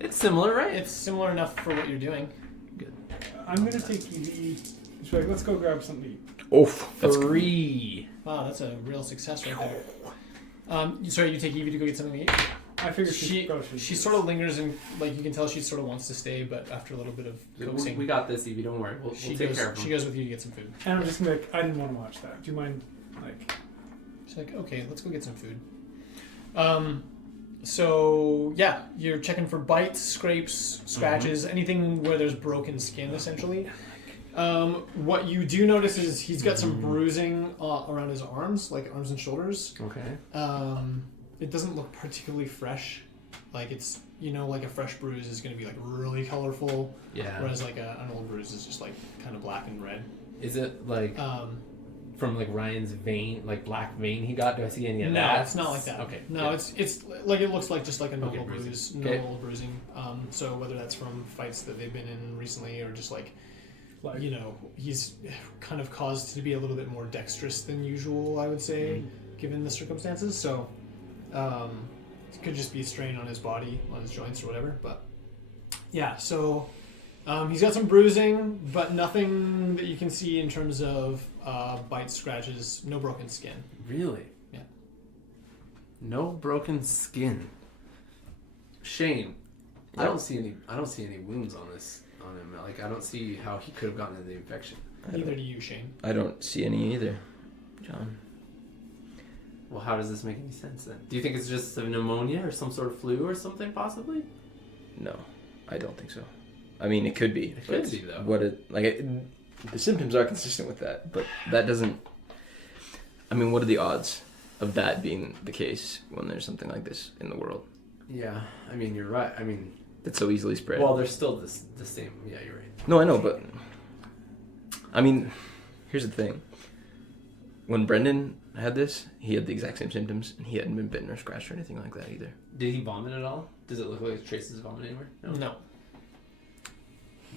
it's similar, right? It's similar enough for what you're doing. I'm gonna take Evie. Just be like, let's go grab something to eat. Oof. That's 3. Wow, that's a real success right there. Sorry, you take Evie to go get something to eat. I figured She sort of lingers and like you can tell she sort of wants to stay, but after a little bit of coaxing, We got this, Evie. Don't worry. We'll she take goes. care of him. She goes with you to get some food. And I'm just gonna be like, I didn't want to watch that. Do you mind, like? She's like, okay, let's go get some food. So yeah, you're checking for bites, scrapes, scratches, anything where there's broken skin, essentially. What you do notice is he's got some bruising around his arms, like arms and shoulders. Okay. It doesn't look particularly fresh. Like it's, like a fresh bruise is going to be like really colorful, Yeah. whereas like an old bruise is just like kind of black and red. Is it like from like Ryan's vein, like black vein he got? Do I see any of No, that? it's not like that. Okay. No, good. it's like it looks like just like a normal bruising. bruise, Okay. normal bruising. So whether that's from fights that they've been in recently or just like he's kind of caused to be a little bit more dexterous than usual, I would say, given the circumstances. So it could just be a strain on his body, on his joints or whatever. But yeah, so he's got some bruising, but nothing that you can see in terms of bites, scratches, no broken skin. Really? Yeah. No broken skin. Shane, I don't see any wounds on him. Like I don't see how he could have gotten the infection. Neither do you, Shane. I don't see any either, John. Well, how does this make any sense then? Do you think it's just a pneumonia or some sort of flu or something possibly? No, I don't think so. I mean, it could be. It could be, though. The symptoms are consistent with that, but that doesn't. I mean, what are the odds of that being the case when there's something like this in the world Yeah, I mean you're right. I mean, that's so easily spread? well, there's still the same. Yeah, you're right. No, I know, but I mean, here's the thing. When Brendan had this, he had the exact same symptoms, and he hadn't been bitten or scratched or anything like that either. Did he vomit at all? Does it look like traces of vomit anywhere? No.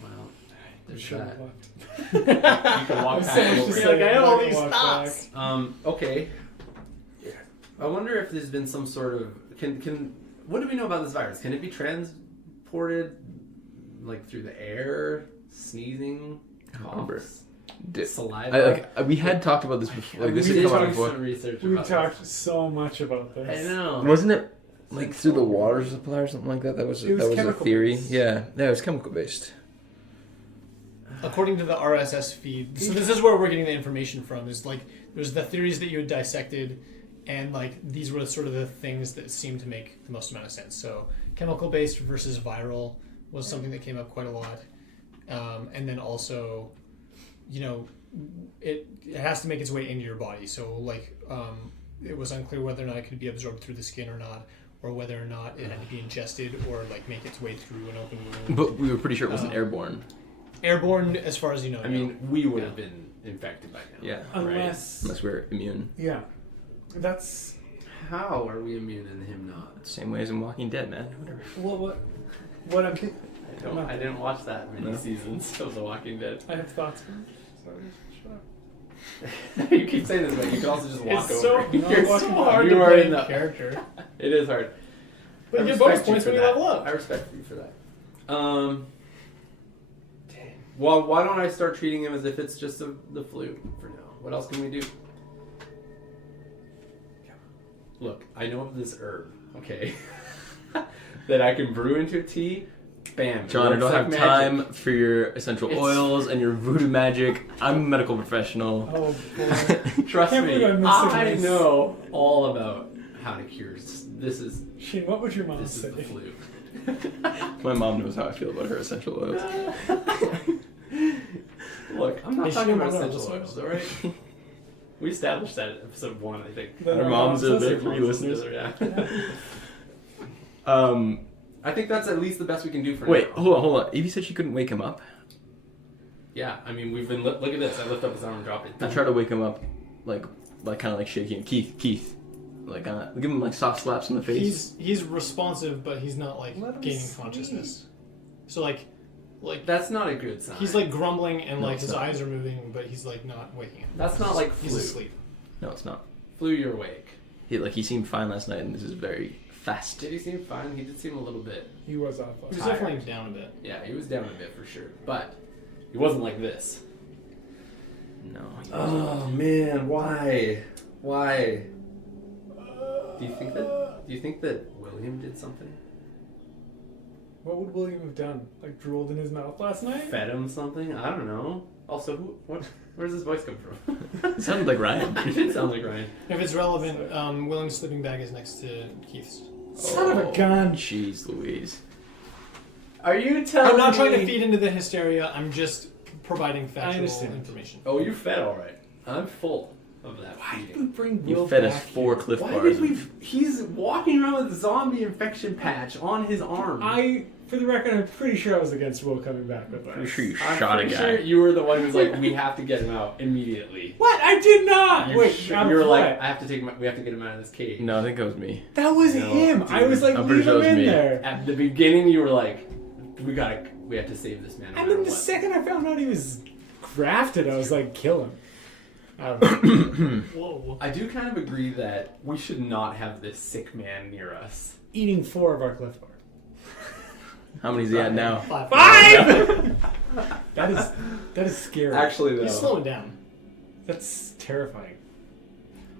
Well, there's Sure. that. left. You can walk back Someone's over just it. saying, I have all "I can these walk thoughts." back." Okay. I wonder if there's been some sort of can what do we know about this virus? Can it be transported like through the air, sneezing, Remember. coughs, saliva? We had talked about this before. Like, this we has did come out do before. some research We've about talked so much about this. this. I know. Wasn't it like through the water supply or something like that? That was It was a chemical theory. based. Yeah, it was chemical based. According to the RSS feed, so this is where we're getting the information from. Is like there's the theories that you had dissected, and like these were sort of the things that seemed to make the most amount of sense. So chemical based versus viral was something that came up quite a lot, and then also, it has to make its way into your body. So like it was unclear whether or not it could be absorbed through the skin or not, or whether or not it had to be ingested or like make its way through an open wound. But we were pretty sure it wasn't airborne. Airborne, as far as you know. I mean, we would have been infected by now. Yeah. Unless, Unless we're immune. yeah, that's How are we immune and him not? Same way as in Walking Dead, man. Whatever. what I'm thinking. I didn't watch that many No. seasons of The Walking Dead. I have thoughts. Sorry, shut up. You keep saying this, but you can also just walk It's over. so, You're it's so hard you to are play in the character. It is hard. But I you get bonus respect you points for when you that. level up. I respect you for that. Dang. Well, why don't I start treating him as if it's just the flu for now? What else can we do? Look, I know of this herb, okay, that I can brew into a tea. Bam. John, I It don't works have like time magic. for your essential It's- oils and your voodoo magic. I'm a medical professional. Oh boy. Trust Can't me, believe I'm missing I this. know all about how to cure. This is Shane, what would your mom this say? is the flu. My mom knows how I feel about her essential oils. Look, I'm not Is talking she about one of essential those oils, all right? We established that in episode 1, I think. That Our moms are there for you Moms listeners. together, yeah. I think that's at least the best we can do for Wait, now. hold on. Evie said she couldn't wake him up. Yeah, I mean, we've been... Look at this. I lift up his arm and drop it. I try to wake him up, like kind of like shaking him. Keith. Like, give him like soft slaps in the face. He's responsive, but he's not like Let him gaining sleep. consciousness. So like That's not a good sign. he's like grumbling and No, like it's his not. eyes are moving, but he's like not waking up. That's not like He's flu. asleep. No, it's not. Flu, you're awake. He seemed fine last night, and this is very fast. Did he seem fine? He did seem a little bit... He was off. He was Tired. definitely down a bit. Yeah, he was down a bit for sure. But he wasn't like this. No. Oh, man. Why? Do you think that William did something? What would William have done? Like drooled in his mouth last night? Fed him something? I don't know. Also, where's his voice come from? It sounded like Ryan. It did sound like Ryan. If it's relevant, William's sleeping bag is next to Keith's. Son of a gun. Jeez Louise. Are you telling I'm not trying to me- feed into the hysteria. I'm just providing factual understand. information. Oh, you fed all right. I'm full of that Why did we feeding. bring You Will fed us back 4 here? Cliff Why Bars. did we... He's walking around with a zombie infection patch on his arm. For the record, I'm pretty sure I was against Will coming back with us. Pretty sure you I'm shot a pretty guy. sure you were the one who's like, we have to get him out immediately. What? I did not! You Wait, sure- out of you were like, what? we have to get him out of this cage. No, I think it was me. That was No, him! I dude. was like, I'm pretty leave sure him it was in me. there. At the beginning, you were like, we have to save this man. No And matter then the what. second I found out he was grafted, I was like, kill him. I don't know. Whoa. I do kind of agree that we should not have this sick man near us. Eating 4 of our Cliff Bar. How many's he at now? 5. That is scary. Actually, though, He's slowing down. That's terrifying.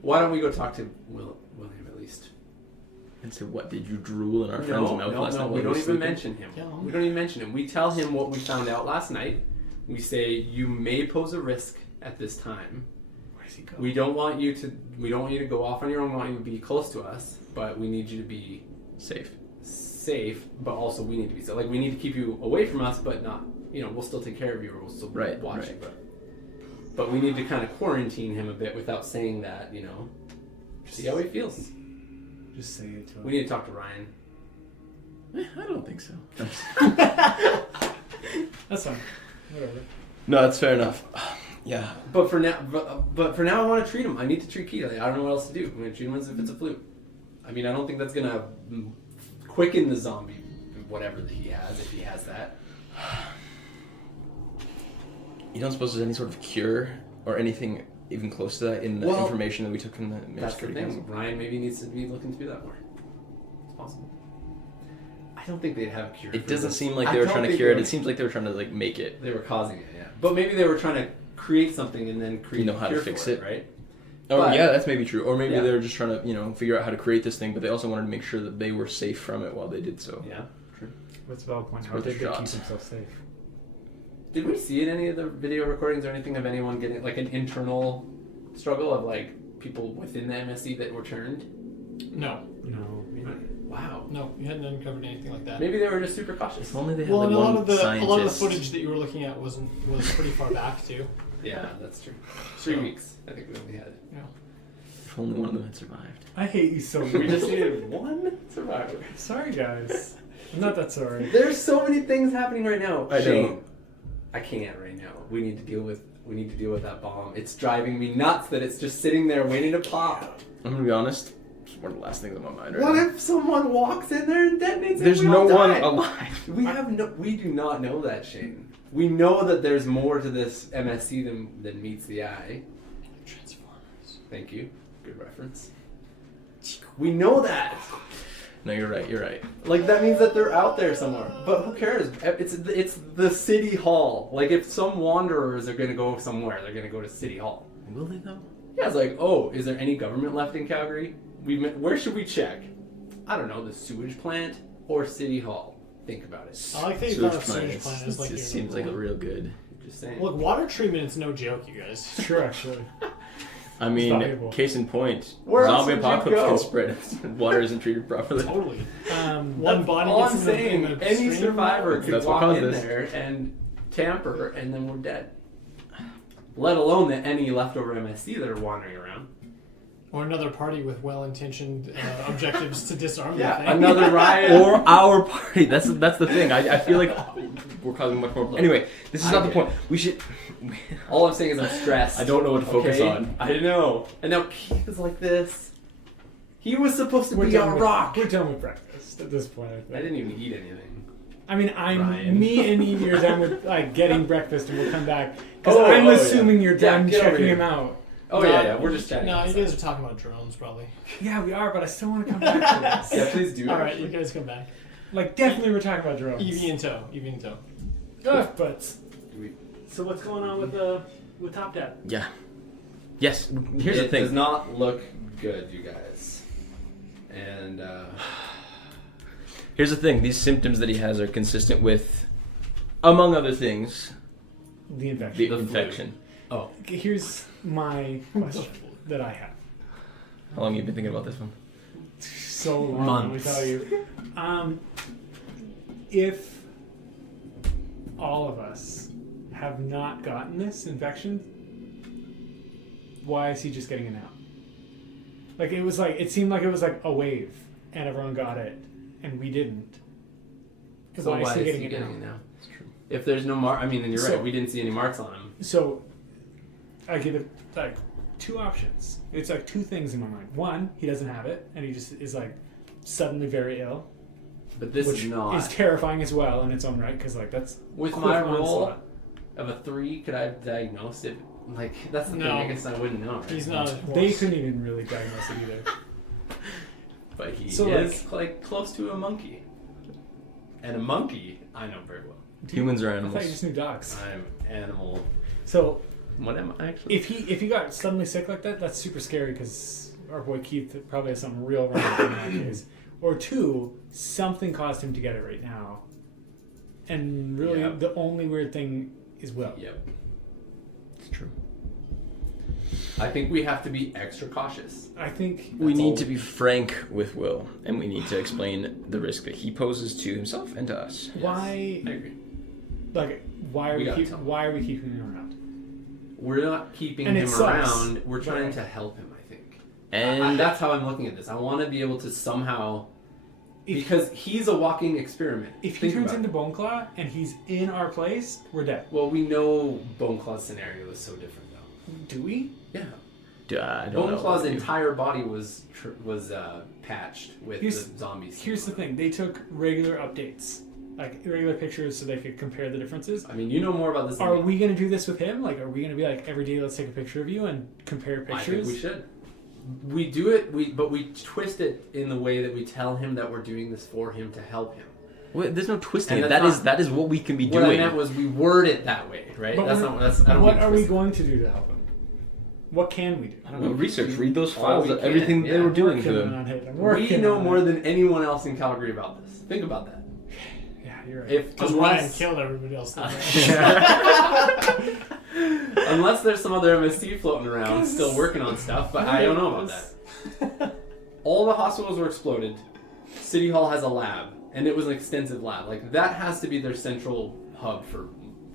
why don't we go talk to William at least? And say, what, did you drool in our friend's mouth last night? we while don't were even sleeping? mention him. Yeah. We don't even mention him. We tell him what we found out last night. We say you may pose a risk at this time. Where does he go? We don't want you to go off on your own. We want you to be close to us, but we need you to be safe. But also we need to be safe. Like we need to keep you away from us, but not. We'll still take care of you. Or we'll still watch you. But we need to kind of quarantine him a bit without saying that. See how he feels. Just say it to him. We need to talk to Ryan. I don't think so. That's fine. Whatever. No, that's fair enough. Yeah. But for now, I want to treat him. I need to treat Keith. I don't know what else to do. I'm gonna treat him as if it's a flu. I mean, I don't think that's gonna quicken the zombie, whatever that he has, if he has that. You don't suppose there's any sort of cure or anything even close to that in the information that we took from the That's the security thing. council? Ryan maybe needs to be looking through that more. It's possible. I don't think they'd have a cure. It for doesn't this. seem like I they were don't trying to think cure it. they It seems like they were trying to like make it. They were causing it, yeah. But maybe they were trying to create something and then create. You know how a to cure fix for it. right? Oh But- yeah, that's maybe true. Or maybe Yeah. they were just trying to figure out how to create this thing, but they also wanted to make sure that they were safe from it while they did so. Yeah. True. What's a valid point? How worth a did they keep shot. himself safe? Did we see in any of the video recordings or anything of anyone getting like an internal struggle of like people within the MSC that were turned? No. No. Wow. No, you hadn't uncovered anything like that. Maybe they were just super cautious. If only they had Well, like and a one lot of the scientist. footage that you were looking at was pretty far back too. Yeah, that's true. 3 weeks, I think we only had. Yeah. If only one of them had survived. I hate you so much. We just needed one survivor. Sorry, guys. I'm not that sorry. There's so many things happening right now. I know. Shane, I can't right now. We need to deal with that bomb. It's driving me nuts that it's just sitting there waiting to pop. I'm gonna be honest. It's one of the last things on my mind right What now. if someone walks in there and detonates it? There's We no all one die? alive. We do not know that, Shane. We know that there's more to this MSC than meets the eye. Transformers. Thank you. Good reference. We know that. No, you're right. You're right. Like that means that they're out there somewhere. But who cares? It's the city hall. Like if some wanderers are gonna go somewhere, they're gonna go to city hall. Will they though? Yeah, it's like, oh, is there any government left in Calgary? Where should we check? I don't know, the sewage plant or city hall. Think about it. I like that you Sewage thought of sewage plant plant as like your just seems like number a real good. Just saying. one. Look, water treatment is no joke, you guys. True, actually. I mean, valuable. case in point, Where else zombie would you apocalypse go? can spread if water isn't treated properly. Totally. One That's body all gets I'm in the saying. in the Any stream. survivor could That's what walk caused in this. there and tamper, and then we're dead. Let alone that any leftover MSC that are wandering around. Or another party with well-intentioned objectives to disarm Yeah, that thing. another riot. Or our party. That's the thing. I feel like we're causing much more. Anyway, this is not the point. We should. All I'm saying is I'm stressed. I don't know what to focus okay? on. I know. And now Keith is like this. He was supposed to be done a with- rock. We're done with breakfast at this point. I think. I didn't even eat anything. I mean, Ryan. me and Evie are done with like getting breakfast, and we'll come back because Oh, I'm yeah. assuming you're done get over checking here. him out. Oh No, yeah, we're just chatting. No, you guys are talking about drones, probably. Yeah, we are, but I still want to come back to this. Yeah, please do. All right, you guys come back. Like, definitely, we're talking about drones. Evie in tow. But We- so what's going on with Top Dad? Yeah. Yes. Here's the It thing. does not look good, you guys. And Here's the thing. These symptoms that he has are consistent with, among other things, The infection. the flu. infection. oh, Here's my question that I have. How long have you been thinking about this one? So long, Months. let me tell you. If all of us have not gotten this infection, why is he just getting it now? Like it seemed like it was like a wave, and everyone got it, and we didn't. so why is he getting getting it it now? now? If there's no mark, I mean, and you're So- right. We didn't see any marks on him. So, I give it like two options. It's like two things in my mind. One, he doesn't have it, and he just is like suddenly very ill, But this which is not. is terrifying as well in its own right, because like that's With quick my roll onslaught. of a 3, could I have diagnosed it? Like, that's the thing. No. I guess I wouldn't know. Right? He's not a They horse. couldn't even really diagnose it either. But he So, is like close to a monkey. And a monkey, I know very well. Humans are I animals. thought you just knew dogs. I'm animal. So What am I actually? if he got suddenly sick like that, that's super scary because our boy Keith probably has something real wrong with him in that case. Or two, something caused him to get it right now. And really, Yeah. the only weird thing is Will. Yep. It's true. I think we have to be extra cautious. I think We That's need all to we- be frank with Will, and we need to explain the risk that he poses to himself and to us. why, I agree. like, why are We we gotta tell him. why are we keeping him around? We're not keeping And it him sucks. around. We're trying Right. to help him, I think. And that's how I'm looking at this. I want to be able to somehow, If- because he's a walking experiment. If he Think turns about into it. Bone Claw and he's in our place, we're dead. Well, we know Bone Claw's scenario is so different, though. Do we? Yeah. I don't Bone know. Claw's about you. entire body was patched with Here's- the zombies. Here's the thing: they took regular updates, like regular pictures, so they could compare the differences. I mean, you know more about this than Are me. we gonna do this with him? Like, are we gonna be like every day? Let's take a picture of you and compare I pictures. think we should. We do it, but we twist it in the way that we tell him that we're doing this for him to help him. Wait, there's no twisting And it. that's That is what we can be What doing. I meant was we word it that way, right? But That's we're- not. That's. I don't What mean are we twist it. going to do to help him? What can we do? I don't Well, know. research. Read those All files. we Of can, everything they yeah. were doing to Working them. on it. I'm We working know on more it. than anyone else in Calgary about this. Think about that. Yeah, you're right. If Because Ryan unless, killed everybody else. unless there's some other MSC floating around still working on stuff, but I don't know about that. All the hospitals were exploded. City Hall has a lab, and it was an extensive lab. Like that has to be their central hub for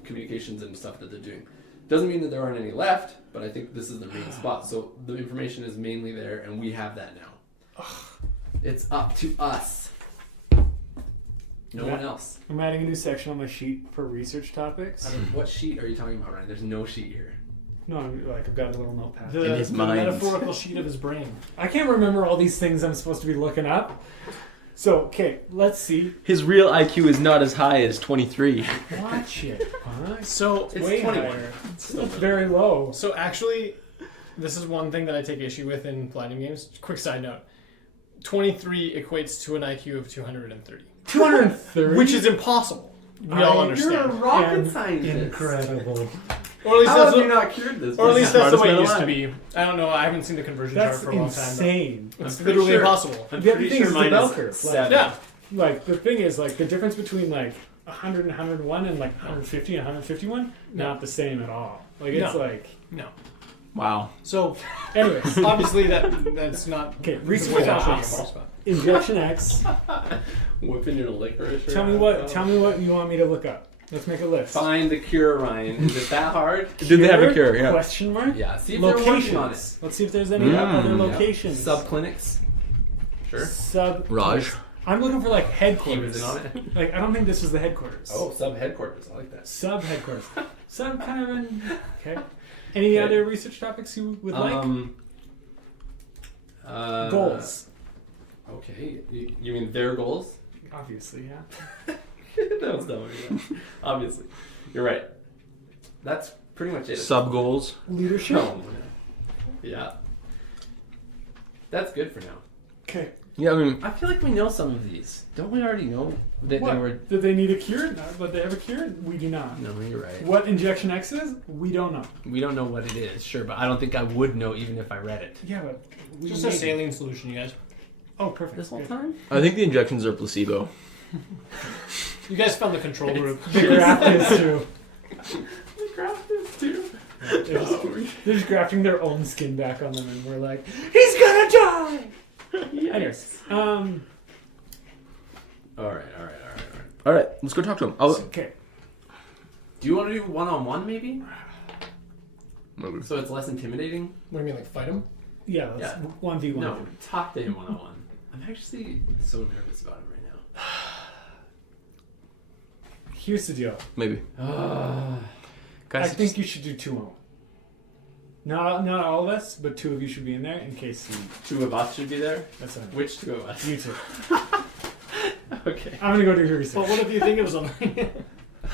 communications and stuff that they're doing. Doesn't mean that there aren't any left, but I think this is the main spot. So the information is mainly there, and we have that now. It's up to us. No Yeah. one else. I'm adding a new section on my sheet for research topics. What sheet are you talking about, Ryan? There's no sheet here. No, I've got a little notepad. The, In his the mind. metaphorical sheet of his brain. I can't remember all these things I'm supposed to be looking up. So, okay, let's see. His real IQ is not as high as 23. Watch it, Punk. So It's Way 21. higher. Still It's very low. So actually, this is one thing that I take issue with in Platinum games. Quick side note: 23 equates to an IQ of 230, 230? which is impossible. We all understand. You're a rocket And scientist. incredible. Or at least How that's have you what, not cured this? or at least that's the Smartest way it man used to alive. be. I don't know. I haven't seen the conversion That's chart for a long time. insane. But it's I'm pretty literally sure- impossible. I'm The pretty thing sure is the mine bell is curve, like- 7. Yeah. Like, the thing is, like, the difference between, like, 100 and 101 and, like, 150 and 151, not the same at all. Like, it's No. like... No. Wow. So Anyways, obviously that's not. okay, the research way that options. works, but- Injection X. Whipping your licorice. Tell me what you want me to look up. Let's make a list. Find the cure, Ryan. Is it that hard? Did they have a cure? Yeah. Question mark? Yeah. See if they're working on it. Locations. Let's see if there's any other locations. Sub-clinics. Sure. Raj. I'm looking for like He headquarters. was in on it. Like I don't think this was the headquarters. Oh, sub-headquarters. I like that. Sub headquarters. Sub kind of in. Okay. Any other research topics you would like? Goals. Okay. You mean their goals? Obviously, yeah. That was dumb. Obviously. You're right. That's pretty much it. Sub goals. Leadership. No. Yeah. That's good for now. Okay. Yeah, I mean, I feel like we know some of these. Don't we already know that What? they were... Did they need a cure? No, but they have a cure? We do not. No, you're right. What Injection X is? We don't know. We don't know what it is, sure, but I don't think I would know even if I read it. Yeah, but we Just a maybe. saline solution, you guys. Oh, perfect. This whole Good. time? I think the injections are placebo. You guys found the control group. The graft is too. The craft is too. They're just grafting their own skin back on them, and we're like, he's gonna die. Anyways, Alright. All right, let's go talk to him. okay. Do you want to do one-on-one, maybe? Maybe. So it's less intimidating? What do you mean, like fight him? Yeah, let's 1v1. No, talk to him one-on-one. I'm actually so nervous about him right now. Here's the deal. Maybe. I think you should do 2-on-1. Not all of us, but 2 of you should be in there in case you. 2 of us should be there? That's what I mean. Which 2 of us? You two. Okay. I'm gonna go do your research. But what if you think of something?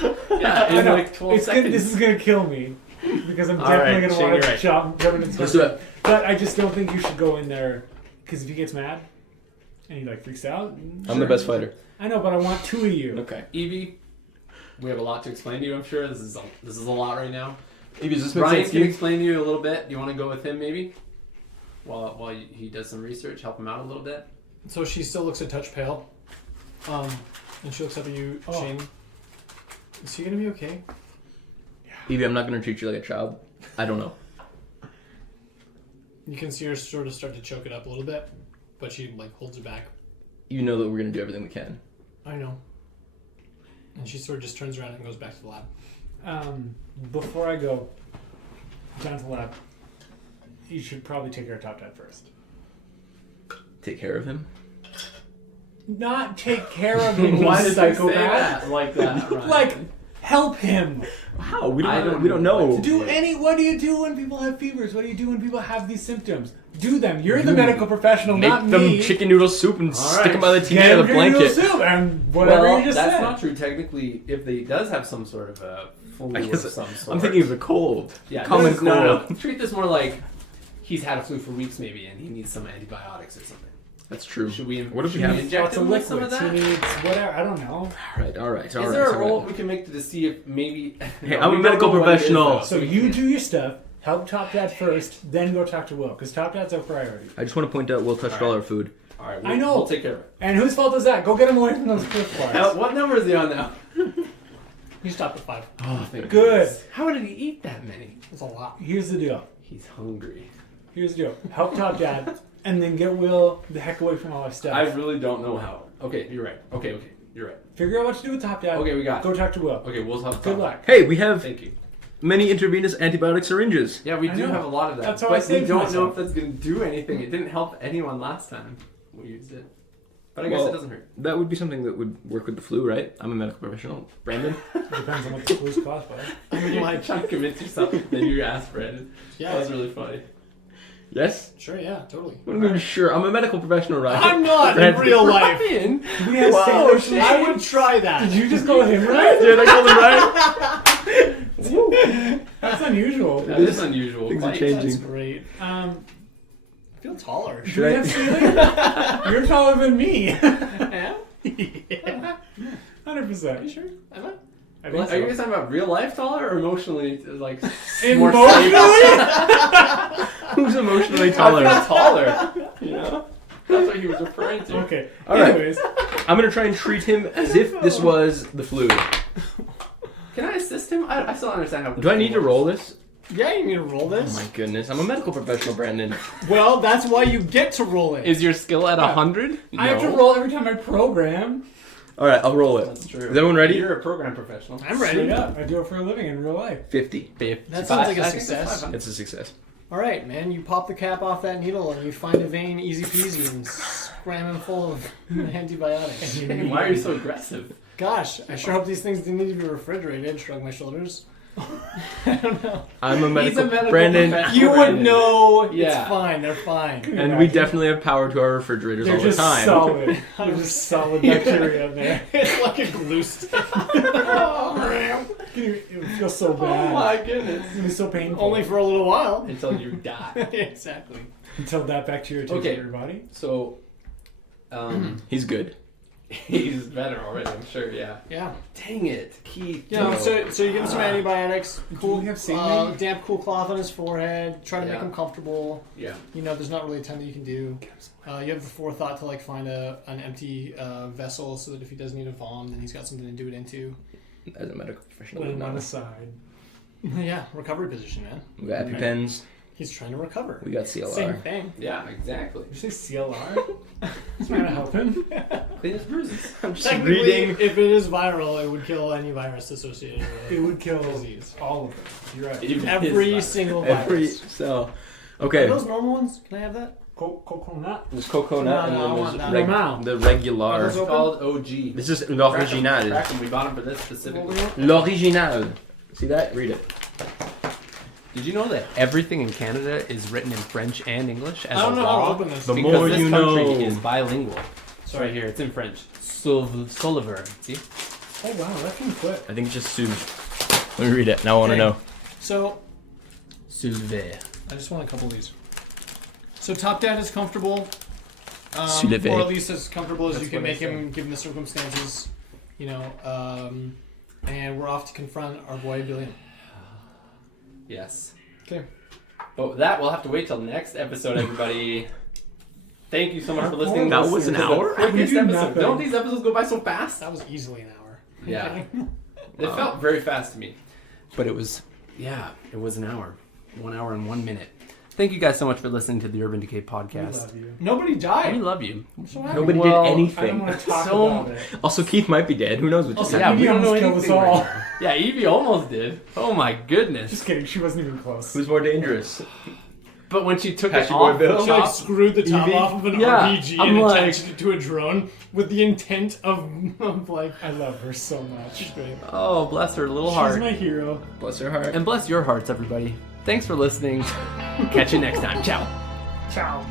Yeah, I in know. like 12 It's seconds. this is gonna kill me because I'm All definitely right, gonna Shane, want to you're right. jump into Let's do it. But I just don't think you should go in there because if he gets mad and he like freaks out. I'm the best fighter. I know, but I want 2 of you. Okay. Evie, we have a lot to explain to you, I'm sure. This is a lot right now. Evie, does this make Ryan sense to can you? explain to you a little bit. Do you want to go with him maybe? While he does some research, help him out a little bit? So she still looks a touch pale. And she looks up at you, Oh. Shane. Is he gonna be okay? Evie, I'm not going to treat you like a child. I don't know. You can see her sort of start to choke it up a little bit, but she like holds it back. You know that we're going to do everything we can. I know. And she sort of just turns around and goes back to the lab. Before I go down to the lab, you should probably take care of Top Dad first. Take care of him. Not take care of him, Why you did you psychopath. say that like that, Ryan? Like, help him. How? We I don't don't know. know. We don't know. What do you do when people have fevers? What do you do when people have these symptoms? Do them. You're the medical professional, Make not them me. chicken noodle soup and All stick right. them by the TV Get in a him your noodle blanket. soup and whatever Well, you just that's said. not true. Technically, if they does have some sort of a flu I of guess some sort. I'm thinking of the cold. Yeah, Common this is- no. cold. Treat this more like he's had a flu for weeks maybe, and he needs some antibiotics or something. That's true. Should we? What if we should have inject Lots him of with some of liquids. He that? needs whatever. I don't know. All right. Is there a roll we can make to see if maybe? Hey, I'm a medical professional. So you do your stuff. Help Top Dad first, then go talk to Will, because Top Dad's our priority. I just want to point out Will touched all our food. All right, I know. We'll take care of it. And whose fault is that? Go get him away from those cliff bars. What number is he on now? You stopped at 5. Oh, thank Good. goodness. How did he eat that many? That's a lot. Here's the deal. He's hungry. Here's the deal. Help Top Dad, and then get Will the heck away from all our stuff. I really don't know how. Okay, you're right. Okay, you're right. Figure out what to do with Top Dad. Okay, we got it. Go talk to Will. Okay, we'll talk. Good luck. Hey, we have Thank you. many intravenous antibiotic syringes. Yeah, we I do know. have a lot of that. That's how but I saved we don't know myself. if that's going to do anything. It didn't help anyone last time we used it. But I guess Well, it doesn't hurt. That would be something that would work with the flu, right? I'm a medical professional. Brandon? Depends on what the flu's cost, bud. You might try to convince yourself that you asked Brandon. Yeah. That was really funny. Yes? Sure, yeah, totally. What do you mean, sure? I'm a medical professional, right? I'm not in Brandon. real life. Ryan! Do we have Wow, sailor Shane. I would try that. Did you just call him right? Dude, I called him right. That's unusual. That is unusual. Things are Quite. changing. That's great. I feel taller. Do we Should have I? ceiling? You're taller than me. Yeah? 100%. Are you sure? Am I? I think Are you so. guys talking about real life taller or emotionally, like, more Emotionally? Who's emotionally taller? taller? Taller. You know? That's what he was referring to. Okay. All right. Anyways, I'm gonna try and treat him as if this was the flu. Can I assist him? I still don't understand how. Do I need to roll this? Yeah, you need to roll Oh this. my goodness, I'm a medical professional, Brandon. Well, that's why you get to roll it. Is your skill at 100? I have to roll every time I program. All right, I'll roll it. That's true. Is everyone ready? You're a program professional. I'm Straight ready. up. I do it for a living in real life. 50. That sounds like a I think success. that's 500. It's a success. All right, man. You pop the cap off that needle and you find a vein, easy peasy, and cram him full of antibiotics. Hey, why are you so aggressive? Gosh, I sure hope these things didn't need to be refrigerated. Shrug my shoulders. I don't know. I'm a medical, medical Brandon, professional. You would Brandon. know. Yeah. It's fine. They're fine. and we definitely have power to our refrigerators They're all the just time. solid. They're just solid bacteria in there. It's like a glue stick. It would feel so Oh bad. my goodness. It's gonna be so painful. Only for a little while. Until you die. Exactly. until that bacteria takes Okay. over your body. So, He's good. he's better already, I'm sure, yeah. Yeah. Dang it, Keith. You know, No. so you give him some antibiotics. Cool. we have sand Damp, cool cloth on his forehead. Try to make Yeah. him comfortable. Yeah. You know, there's not really a ton that you can do. You have the forethought to like find an empty vessel so that if he does need a vom, then he's got something to do it into. As a medical professional, Let we him on know. the side. Yeah, recovery position, man. We got EpiPens. He's trying to recover. We got CLR. Same thing. Yeah, exactly. Did you say CLR? It's not gonna help him. Clean his bruises. I'm just Technically, reading. if it is viral, it would kill any virus associated with It would kill disease. all of them. You're right. Even Every his single Every virus. so. Are Okay. those normal ones? Can I have that? Coconut. There's coconut No, and no, I then want there's that. Normal. the Are regular. those It's called OG. This is Crack 'em, l'original. crack 'em. We bought them for this specifically. L'original. See that? Read it. Did you know that everything in Canada is written in French and English as I don't a know law? how to open this. The Because more this you country know. is bilingual. It's right here. It's in French. Soliver. See? Oh wow, that can quit. I think it's just Suve. Let me read it. Now I want to Okay. know. So, Soulever. I just want a couple of these. So, Top Dad is comfortable. Soulever. Or at least as comfortable as That's you can what I make him given the circumstances. You know, and we're off to confront our boy Billion. Yes. Okay. But that we'll have to wait till next episode, everybody. Thank you so much for listening. That This was an is the hour? quickest We do episode. nothing. Don't these episodes go by so fast? That was easily an hour. Yeah. Okay. It felt very fast to me. But it was, yeah, it was an hour. 1 hour and 1 minute. Thank you guys so much for listening to the Urban Decay We podcast. love you. Nobody We died. love you. I'm so happy. Nobody Well, did I don't anything. want to talk So- about it. Also, Keith might be dead. Who knows what Also, just Yeah, happened? we don't know almost killed us anything all. right now. Yeah, Evie almost did. Oh my goodness. Just kidding. She wasn't even close. Who's more dangerous? But when she took Pass it your boy off Bill. the She like top, screwed the top Evie? off of an Yeah, RPG I'm and like- attached it to a drone with the intent of like. I love her so much. She's great. oh, bless her little She's heart. my hero. Bless her heart. And bless your hearts, everybody. Thanks for listening. Catch you next time. Ciao. Ciao.